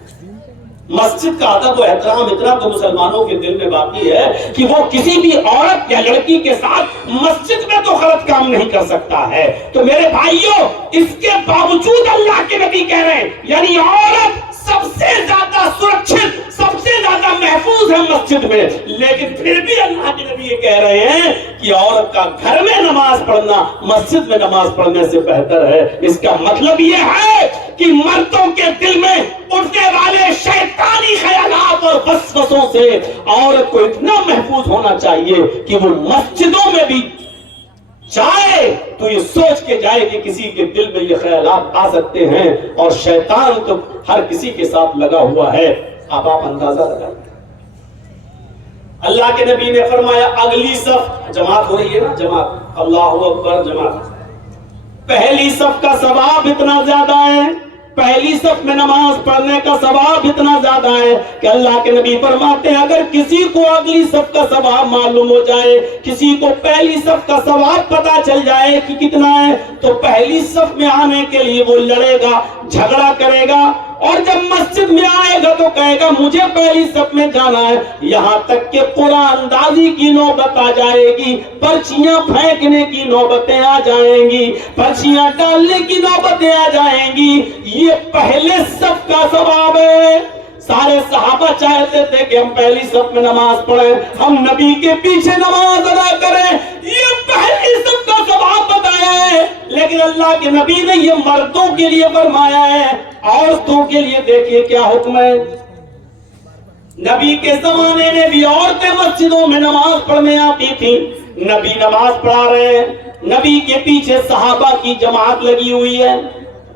مسجد کا ادب و احترام اتنا تو مسلمانوں کے دل میں باقی ہے کہ وہ کسی بھی عورت یا لڑکی کے ساتھ مسجد میں تو غلط کام نہیں کر سکتا ہے۔ تو میرے بھائیوں، اس کے باوجود اللہ کے نبی کہہ رہے ہیں یعنی عورت سب سے زیادہ سرکشت، سب سے زیادہ محفوظ ہے مسجد میں، لیکن پھر بھی اللہ کے نبی یہ کہہ رہے ہیں کہ عورت کا گھر میں نماز پڑھنا مسجد میں نماز پڑھنے سے بہتر ہے۔ اس کا مطلب یہ ہے کہ مردوں کے دل میں اٹھنے والے شیطانی خیالات اور وسوسوں سے عورت کو اتنا محفوظ ہونا چاہیے کہ وہ مسجدوں میں بھی جائے تو یہ سوچ کے جائے کہ کسی کے دل میں یہ خیالات آ سکتے ہیں، اور شیطان تو ہر کسی کے ساتھ لگا ہوا ہے۔ اب آپ اندازہ لگائیں، اللہ کے نبی نے فرمایا اگلی صف جماعت ہو رہی ہے نا، جماعت، اللہ اکبر، جماعت، پہلی صف کا ثواب اتنا زیادہ ہے، پہلی صف میں نماز پڑھنے کا ثواب اتنا زیادہ ہے کہ اللہ کے نبی فرماتے ہیں اگر کسی کو اگلی صف کا ثواب معلوم ہو جائے، کسی کو پہلی صف کا ثواب پتا چل جائے کہ کتنا ہے، تو پہلی صف میں آنے کے لیے وہ لڑے گا، جھگڑا کرے گا، اور جب مسجد میں آئے گا تو کہے گا مجھے پہلی صف میں جانا ہے، یہاں تک کہ قرآن اندازی کی نوبت آ جائے گی، پرچیاں پھینکنے کی نوبتیں آ جائیں گی، پرچیاں ڈالنے کی نوبتیں آ جائیں گی۔ یہ پہلے صف کا ثواب ہے۔ سارے صحابہ چاہتے تھے کہ ہم پہلی صف میں نماز پڑھیں، ہم نبی کے پیچھے نماز ادا کریں، یہ پہلی صف کا ثواب بتایا ہے، لیکن اللہ کے نبی نے یہ مردوں کے لیے فرمایا ہے۔ عورتوں کے لیے دیکھیے کیا حکم ہے۔ نبی کے زمانے میں بھی عورتیں مسجدوں میں نماز پڑھنے آتی تھی، نبی نماز پڑھا رہے ہیں، نبی کے پیچھے صحابہ کی جماعت لگی ہوئی ہے،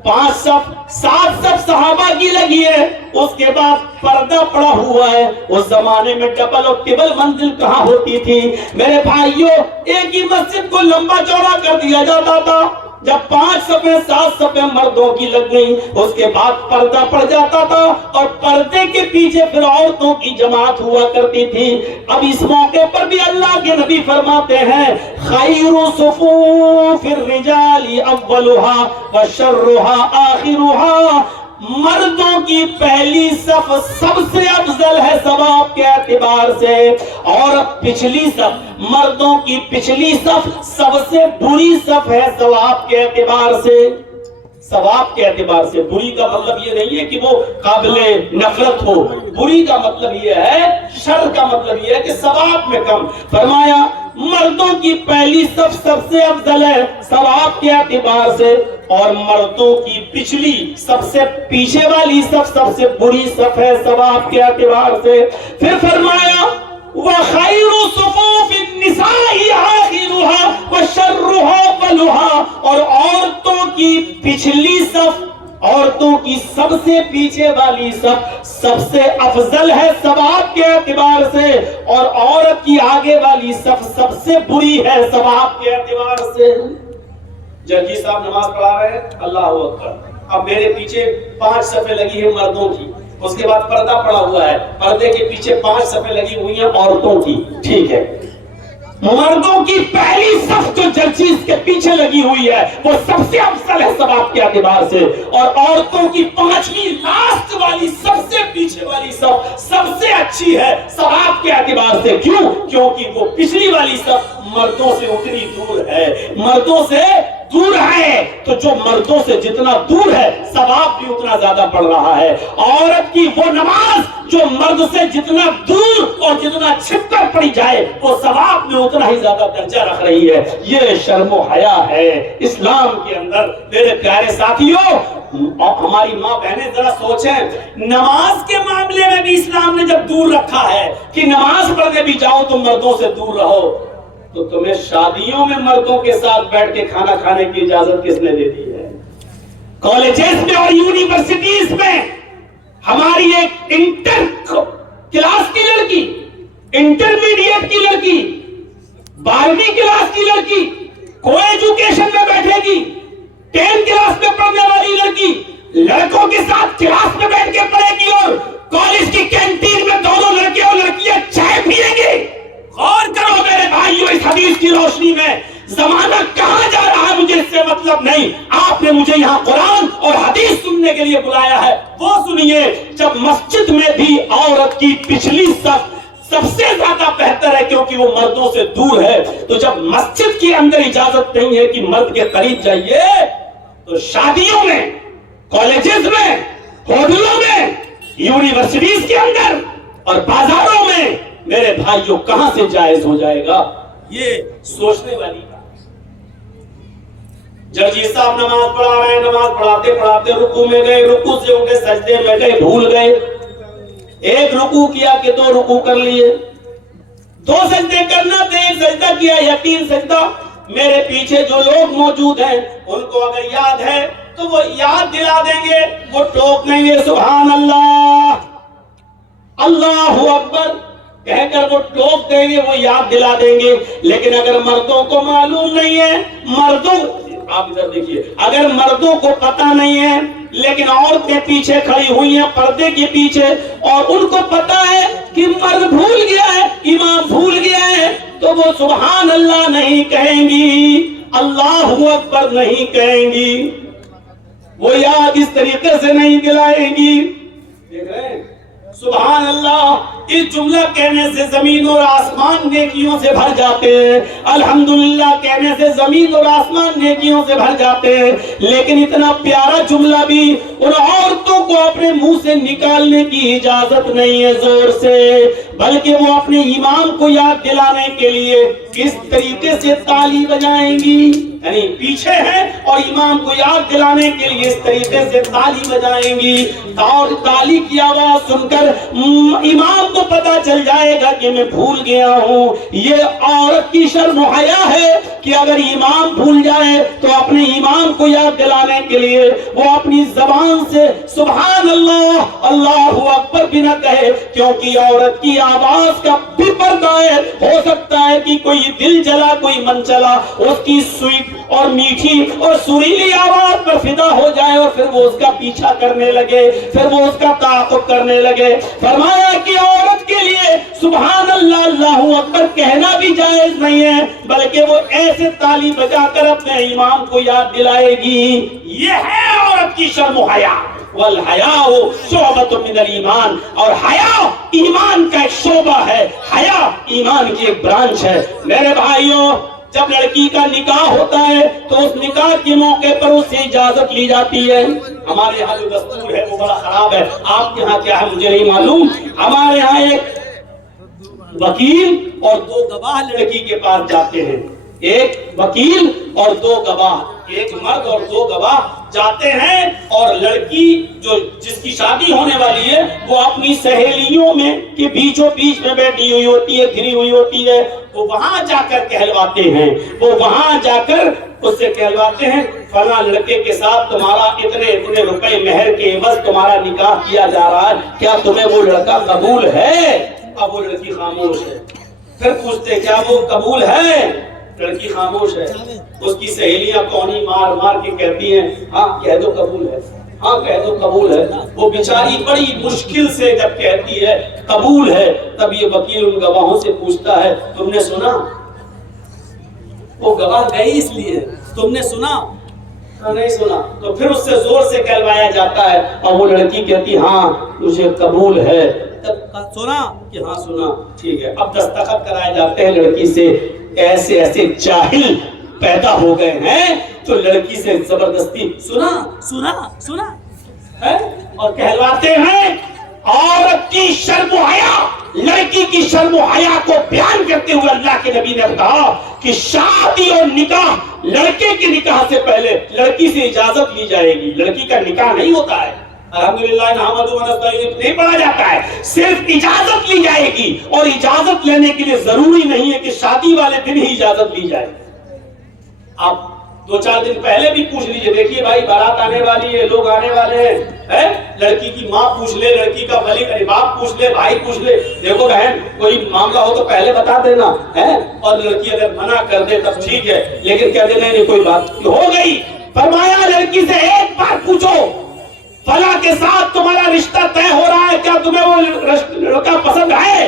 5 صف 7 صف صحابہ کی لگی ہے، اس کے بعد پردہ پڑا ہوا ہے۔ اس زمانے میں ڈبل اور ٹربل منزل کہاں ہوتی تھی میرے بھائیوں، ایک ہی مسجد کو لمبا چوڑا کر دیا جاتا تھا۔ جب 5 صفیں 7 صفیں مردوں کی لگ گئی، اس کے بعد پردہ پڑ جاتا تھا، اور پردے کے پیچھے پھر عورتوں کی جماعت ہوا کرتی تھی۔ اب اس موقع پر بھی اللہ کے نبی فرماتے ہیں خیر صفوف الرجال اولها وشرها آخرها، مردوں کی پہلی صف سب سے افضل ہے ثواب کے اعتبار سے، اور پچھلی صف، مردوں کی پچھلی صف سب سے بری صف ہے ثواب کے اعتبار سے۔ ثواب کے اعتبار سے بری کا مطلب یہ نہیں ہے کہ وہ قابل نفرت ہو، بری کا مطلب یہ ہے، شر کا مطلب یہ ہے کہ ثواب میں کم۔ فرمایا مردوں کی پہلی صف سب سے افضل ہے ثواب کے اعتبار سے، اور مردوں کی پچھلی سب سے پیچھے والی صف سب سے بری صف ہے ثواب کے اعتبار سے۔ پھر فرمایا وَخَيْرُ صُفُوفِ النِّسَاءِ آخِرُهَا وَشَرُّهَا أَوَّلُهَا، اور عورتوں کی پچھلی صف، عورتوں کی سب سے پیچھے والی صف سب سے افضل ہے ثواب کے اعتبار سے، اور عورت کی آگے والی صف سب سے بری ہے ثواب کے اعتبار سے۔ جرجی صاحب نماز پڑھا رہے ہیں، اللہ اکبر، اب میرے پیچھے 5 صفیں لگی ہیں مردوں کی، اس کے بعد پردہ پڑا ہوا ہے، پردے کے پیچھے 5 صفیں لگی ہوئی ہیں عورتوں کی، ٹھیک ہے۔ مردوں کی پہلی صف جو جرجیز کے پیچھے لگی ہوئی ہے وہ سب سے افضل ہے ثواب کے اعتبار سے، اور عورتوں کی 5ویں لاسٹ والی سب سے پیچھے والی صف سب سے اچھی ہے ثواب کے اعتبار سے۔ کیوں؟ کیونکہ وہ پچھلی والی صف مردوں سے اتنی دور ہے، مردوں سے دور ہے تو جو مردوں سے جتنا دور ہے ثواب بھی اتنا زیادہ پڑ رہا ہے. عورت کی وہ نماز جو مرد سے جتنا دور اور جتنا چھپ کر پڑی جائے وہ ثواب میں اتنا ہی زیادہ درجہ رکھ رہی ہے. یہ شرم و حیا ہے اسلام کے اندر. میرے پیارے ساتھیوں، ہماری ماں بہنیں ذرا سوچیں، نماز کے معاملے میں بھی اسلام نے جب دور رکھا ہے کہ نماز پڑھنے بھی جاؤ تو مردوں سے دور رہو، تو تمہیں شادیوں میں مردوں کے ساتھ بیٹھ کے کھانا کھانے کی اجازت کس نے دے دی ہے؟ کالجز میں اور یونیورسٹیز میں ہماری ایک انٹر کلاس کی لڑکی، انٹرمیڈیٹ کی لڑکی، 12ویں کلاس کی لڑکی کو ایجوکیشن میں بیٹھے گی، 10 کلاس میں پڑھنے والی لڑکی لڑکوں کے ساتھ کلاس میں بیٹھ کے پڑھے گی، اور کالج کی کینٹین میں دونوں لڑکے اور لڑکیاں چائے پیئیں گے. غور کرو میرے بھائیوں، اس حدیث کی روشنی میں زمانہ کہاں جا رہا ہے مجھے اس سے مطلب نہیں. آپ نے مجھے یہاں قرآن اور حدیث سننے کے لیے بلایا ہے، وہ سنیے. جب مسجد میں بھی عورت کی پچھلی صف سب سے زیادہ بہتر ہے کیونکہ وہ مردوں سے دور ہے، تو جب مسجد کے اندر اجازت نہیں ہے کہ مرد کے قریب جائیے، تو شادیوں میں، کالجز میں، ہوٹلوں میں، یونیورسٹیز کے اندر اور بازاروں میں میرے بھائیوں کہاں سے جائز ہو جائے گا؟ یہ سوچنے والی بات. جرجی صاحب نماز پڑھا رہے ہیں، نماز پڑھاتے پڑھاتے رکوع میں گئے، رکوع سے اٹھے سجدے میں گئے، بھول گئے. ایک رکوع کیا کہ 2 رکوع کر لیے. 2 سجدے کرنا تھے، ایک سجدہ کیا یا 3 سجدہ. میرے پیچھے جو لوگ موجود ہیں ان کو اگر یاد ہے تو وہ یاد دلا دیں گے، وہ ٹوک دیں گے سبحان اللہ، اللہ اکبر کہہ کر وہ ٹوک دیں گے، وہ یاد دلا دیں گے. لیکن اگر مردوں کو معلوم نہیں ہے، مردوں، آپ ادھر دیکھیے، اگر مردوں کو پتہ نہیں ہے لیکن عورتیں پیچھے کھڑی ہوئی ہیں پردے کے پیچھے اور ان کو پتا ہے کہ مرد بھول گیا ہے، امام بھول گیا ہے، تو وہ سبحان اللہ نہیں کہیں گی، اللہ اکبر نہیں کہیں گی، وہ یاد اس طریقے سے نہیں دلائیں گی. دیکھ رہے ہیں سبحان اللہ، اس جملہ کہنے سے زمین اور آسمان نیکیوں سے بھر جاتے ہیں، الحمدللہ کہنے سے زمین اور آسمان نیکیوں سے بھر جاتے ہیں. لیکن اتنا پیارا جملہ بھی ان عورتوں کو اپنے منہ سے نکالنے کی اجازت نہیں ہے زور سے، بلکہ وہ اپنے امام کو یاد دلانے کے لیے کس طریقے سے تالی بجائیں گی، یعنی پیچھے ہیں اور امام کو یاد دلانے کے لیے اس طریقے سے تالی بجائیں گی، اور تالی کی آواز سن کر امام کو پتا چل جائے گا کہ میں بھول گیا ہوں. یہ عورت کی شرم و حیا ہے کہ اگر امام بھول جائے تو اپنے امام کو یاد دلانے کے لیے وہ اپنی زبان سے سبحان اللہ، اللہ اکبر بھی نہ کہے، کیونکہ عورت کی آواز کا بھی پردہ ہے. ہو سکتا ہے کہ کوئی دل جلا، کوئی من چلا، اس کی سویٹ اور میٹھی اور سریلی آواز پر فدا ہو جائے اور پھر وہ اس کا پیچھا کرنے لگے، پھر وہ اس کا تعاقب کرنے لگے. فرمایا کہ عورت کے لیے سبحان اللہ، اللہ اکبر کہنا بھی جائز نہیں ہے، بلکہ وہ ایسے تالی بجا کر اپنے امام کو یاد دلائے گی. یہ ہے عورت کی شرم و حیا. والحیاء شعبۃ من الایمان، اور حیا ایمان کا ایک شعبہ ہے، حیا ایمان کی ایک برانچ ہے. میرے بھائیوں، جب لڑکی کا نکاح ہوتا ہے تو اس نکاح کے موقع پر اس سے اجازت لی جاتی ہے. ہمارے یہاں جو دستور ہے وہ بڑا خراب ہے، آپ کے یہاں کیا ہے مجھے نہیں معلوم. ہمارے یہاں ایک وکیل اور 2 گواہ لڑکی کے پاس جاتے ہیں، ایک وکیل اور 2 گواہ، ایک مرد اور 2 گواہ جاتے ہیں، اور لڑکی جو جس کی شادی ہونے والی ہے وہ اپنی سہیلیوں میں کے بیچوں بیچ میں بیٹھی ہوئی ہوتی ہے، گھری ہوئی ہوتی ہے. وہ وہاں جا کر کہلواتے ہیں، وہ وہاں جا کر اس سے کہلواتے ہیں فلاں لڑکے کے ساتھ تمہارا اتنے روپے مہر کے عوض تمہارا نکاح کیا جا رہا ہے، کیا تمہیں وہ لڑکا قبول ہے؟ اب وہ لڑکی خاموش ہے. پھر پوچھتے کیا وہ قبول ہے؟ لڑکی خاموش ہے. اس کی سہیلیاں کونی مار مار کے کہتی ہیں ہاں کہہ دو قبول ہے، ہاں کہہ دو قبول ہے. وہ بیچاری بڑی مشکل سے جب کہتی ہے قبول ہے، تب یہ وکیل ان گواہوں سے پوچھتا ہے تم نے سنا؟ وہ گواہ گئے اس لیے تم نے سنا؟ نہیں سنا. تو پھر اس سے زور سے کہلوایا جاتا ہے اور وہ لڑکی کہتی ہاں مجھے قبول ہے. تب سنا کہ ہاں سنا، ٹھیک ہے. اب دستخط کرائے جاتے ہیں لڑکی سے. ایسے ایسے جاہل پیدا ہو گئے ہیں تو لڑکی سے زبردستی سنا سنا سنا ہے اور کہلواتے ہیں عورت کی شرم و حیا، لڑکی کی شرم و حیا کو بیان کرتے ہوئے اللہ کے نبی نے کہا کہ شادی اور نکاح، لڑکے کے نکاح سے پہلے لڑکی سے اجازت لی جائے گی، لڑکی کا نکاح نہیں ہوتا ہے، الحمدللہ نحمدہ ونستعینہ نہیں پڑھا جاتا ہے، صرف اجازت لی جائے گی، اور اجازت لینے کے لیے ضروری نہیں ہے کہ شادی والے دن ہی اجازت لی جائے۔ آپ 2-4 دن پہلے بھی پوچھ لیجئے، دیکھیے بھائی بارات آنے والی ہے، لوگ آنے والے ہیں، لڑکی کی ماں پوچھ لے، لڑکی کا ولی باپ پوچھ لے، بھائی پوچھ لے، دیکھو بہن کوئی معاملہ ہو تو پہلے بتا دینا ہے، اور لڑکی اگر منع کر دے تب ٹھیک ہے، لیکن کہہ دے نہیں کوئی بات ہو گئی، فرمایا لڑکی سے ایک بار پوچھو فلاں کے ساتھ تمہارا رشتہ طے ہو رہا ہے، کیا تمہیں وہ لڑکا پسند ہے؟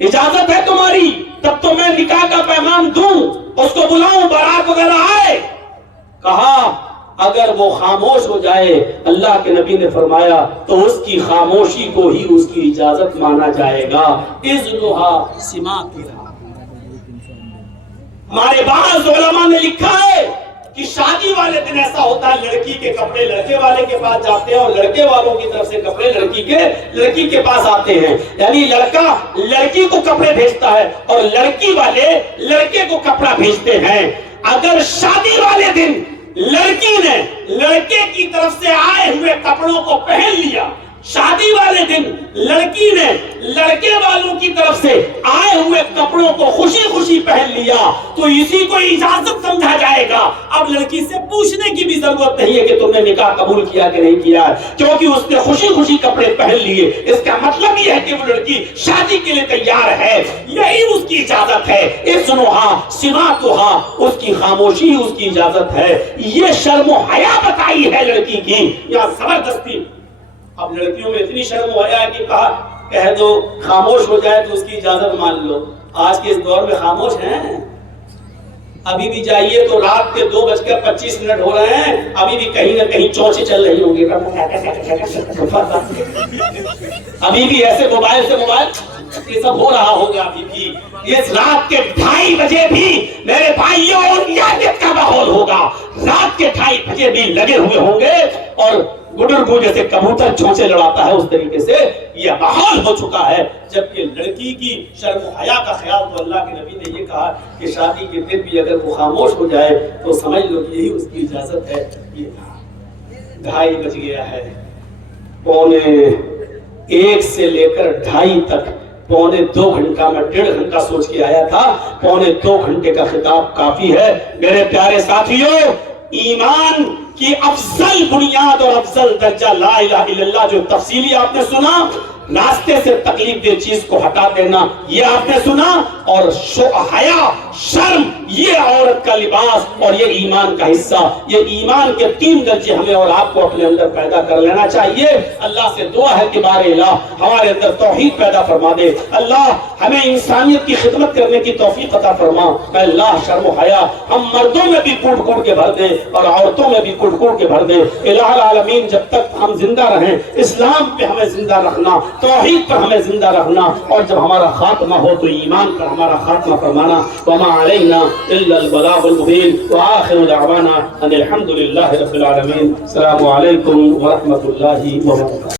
اجازت ہے تمہاری؟ تب تو میں نکاح کا پیغام دوں، اس کو بلاؤں، بارات وغیرہ آئے۔ کہا اگر وہ خاموش ہو جائے، اللہ کے نبی نے فرمایا تو اس کی خاموشی کو ہی اس کی اجازت مانا جائے گا۔ اذنها سماعتها۔ ہمارے بعض علماء نے لکھا ہے کہ شادی والے دن ایسا ہوتا ہے لڑکی کے کپڑے لڑکے والے کے پاس جاتے ہیں اور لڑکے والوں کی طرف سے کپڑے لڑکی کے پاس آتے ہیں، یعنی لڑکا لڑکی کو کپڑے بھیجتا ہے اور لڑکی والے لڑکے کو کپڑا بھیجتے ہیں۔ اگر شادی والے دن لڑکی نے لڑکے کی طرف سے آئے ہوئے کپڑوں کو پہن لیا، شادی والے دن لڑکی نے لڑکے والوں کی طرف سے آئے ہوئے کپڑوں کو خوشی خوشی پہن لیا تو اسی کو اجازت سمجھا جائے گا۔ اب لڑکی سے پوچھنے کی بھی ضرورت نہیں ہے کہ تم نے نکاح قبول کیا کہ نہیں کیا، کیونکہ اس نے خوشی خوشی کپڑے پہن لیے، اس کا مطلب یہ ہے کہ وہ لڑکی شادی کے لیے تیار ہے، یہی اس کی اجازت ہے۔ اذنها سماعتها، اس کی خاموشی اس کی اجازت ہے۔ یہ شرم و حیا بتائی ہے لڑکی کی یا زبردستی؟ اب لڑکیوں میں اتنی شرم و حیا کہ کہہ دو خاموش ہو جائے تو اس کی اجازت مان لو۔ آج کے اس دور میں خاموش ہیں؟ ابھی بھی جائیے تو رات کے 2:25 ہو رہے ہیں، ابھی بھی کہیں نہ کہیں چونچے چل رہی ہوں گی، ابھی بھی ایسے موبائل سے موبائل یہ سب ہو رہا ہوگا۔ ابھی بھی اس رات کے 2:30 بجے بھی میرے بھائیوں اور یادت کا ماحول ہوگا، رات کے 2:30 بجے بھی لگے ہوئے ہوں گے، اور گڈرگو جیسے کبوتر چونچے لڑاتا ہے اس طریقے سے یہ ماحول ہو چکا ہے۔ جبکہ لڑکی کی شرم و حیا کا خیال تو اللہ کے نبی نے یہ کہا کہ شادی کے دن بھی اگر وہ خاموش ہو جائے تو سمجھ لو کہ یہی اس کی اجازت ہے۔ یہ 2:30 بج گیا ہے، 1:45 سے لے کر 2:30 تک 2.25 گھنٹہ، میں 1.5 گھنٹہ سوچ کے آیا تھا، 2.25 گھنٹے کا خطاب کافی ہے۔ میرے پیارے ساتھیوں، ایمان کی افضل بنیاد اور افضل درجہ لا الہ الا اللہ، جو تفصیلی آپ نے سنا، راستے سے تکلیف دہ چیز کو ہٹا دینا یہ آپ نے سنا، اور حیا شرم یہ عورت کا لباس اور یہ ایمان کا حصہ، یہ ایمان کے 3 درجے ہمیں اور آپ کو اپنے اندر پیدا کر لینا چاہیے۔ اللہ سے دعا ہے کہ بار الہ ہمارے اندر توحید پیدا فرما دے، اللہ ہمیں انسانیت کی خدمت کرنے کی توفیق عطا فرما۔ اے اللہ شرم و حیا ہم مردوں میں بھی کوٹ کوٹ کے بھر دے اور عورتوں میں بھی کوٹ کوٹ کے بھر دے۔ الہ العالمین جب تک ہم زندہ رہیں اسلام پہ ہمیں زندہ رکھنا، توحید پر ہمیں زندہ رکھنا، اور جب ہمارا خاتمہ ہو تو ایمان پر ہمارا خاتمہ فرمانا۔ وما علینا الا البلاغ المبین وآخر دعوانا ان الحمد للہ رب العالمین۔ السلام علیکم ورحمۃ اللہ وبرکاتہ۔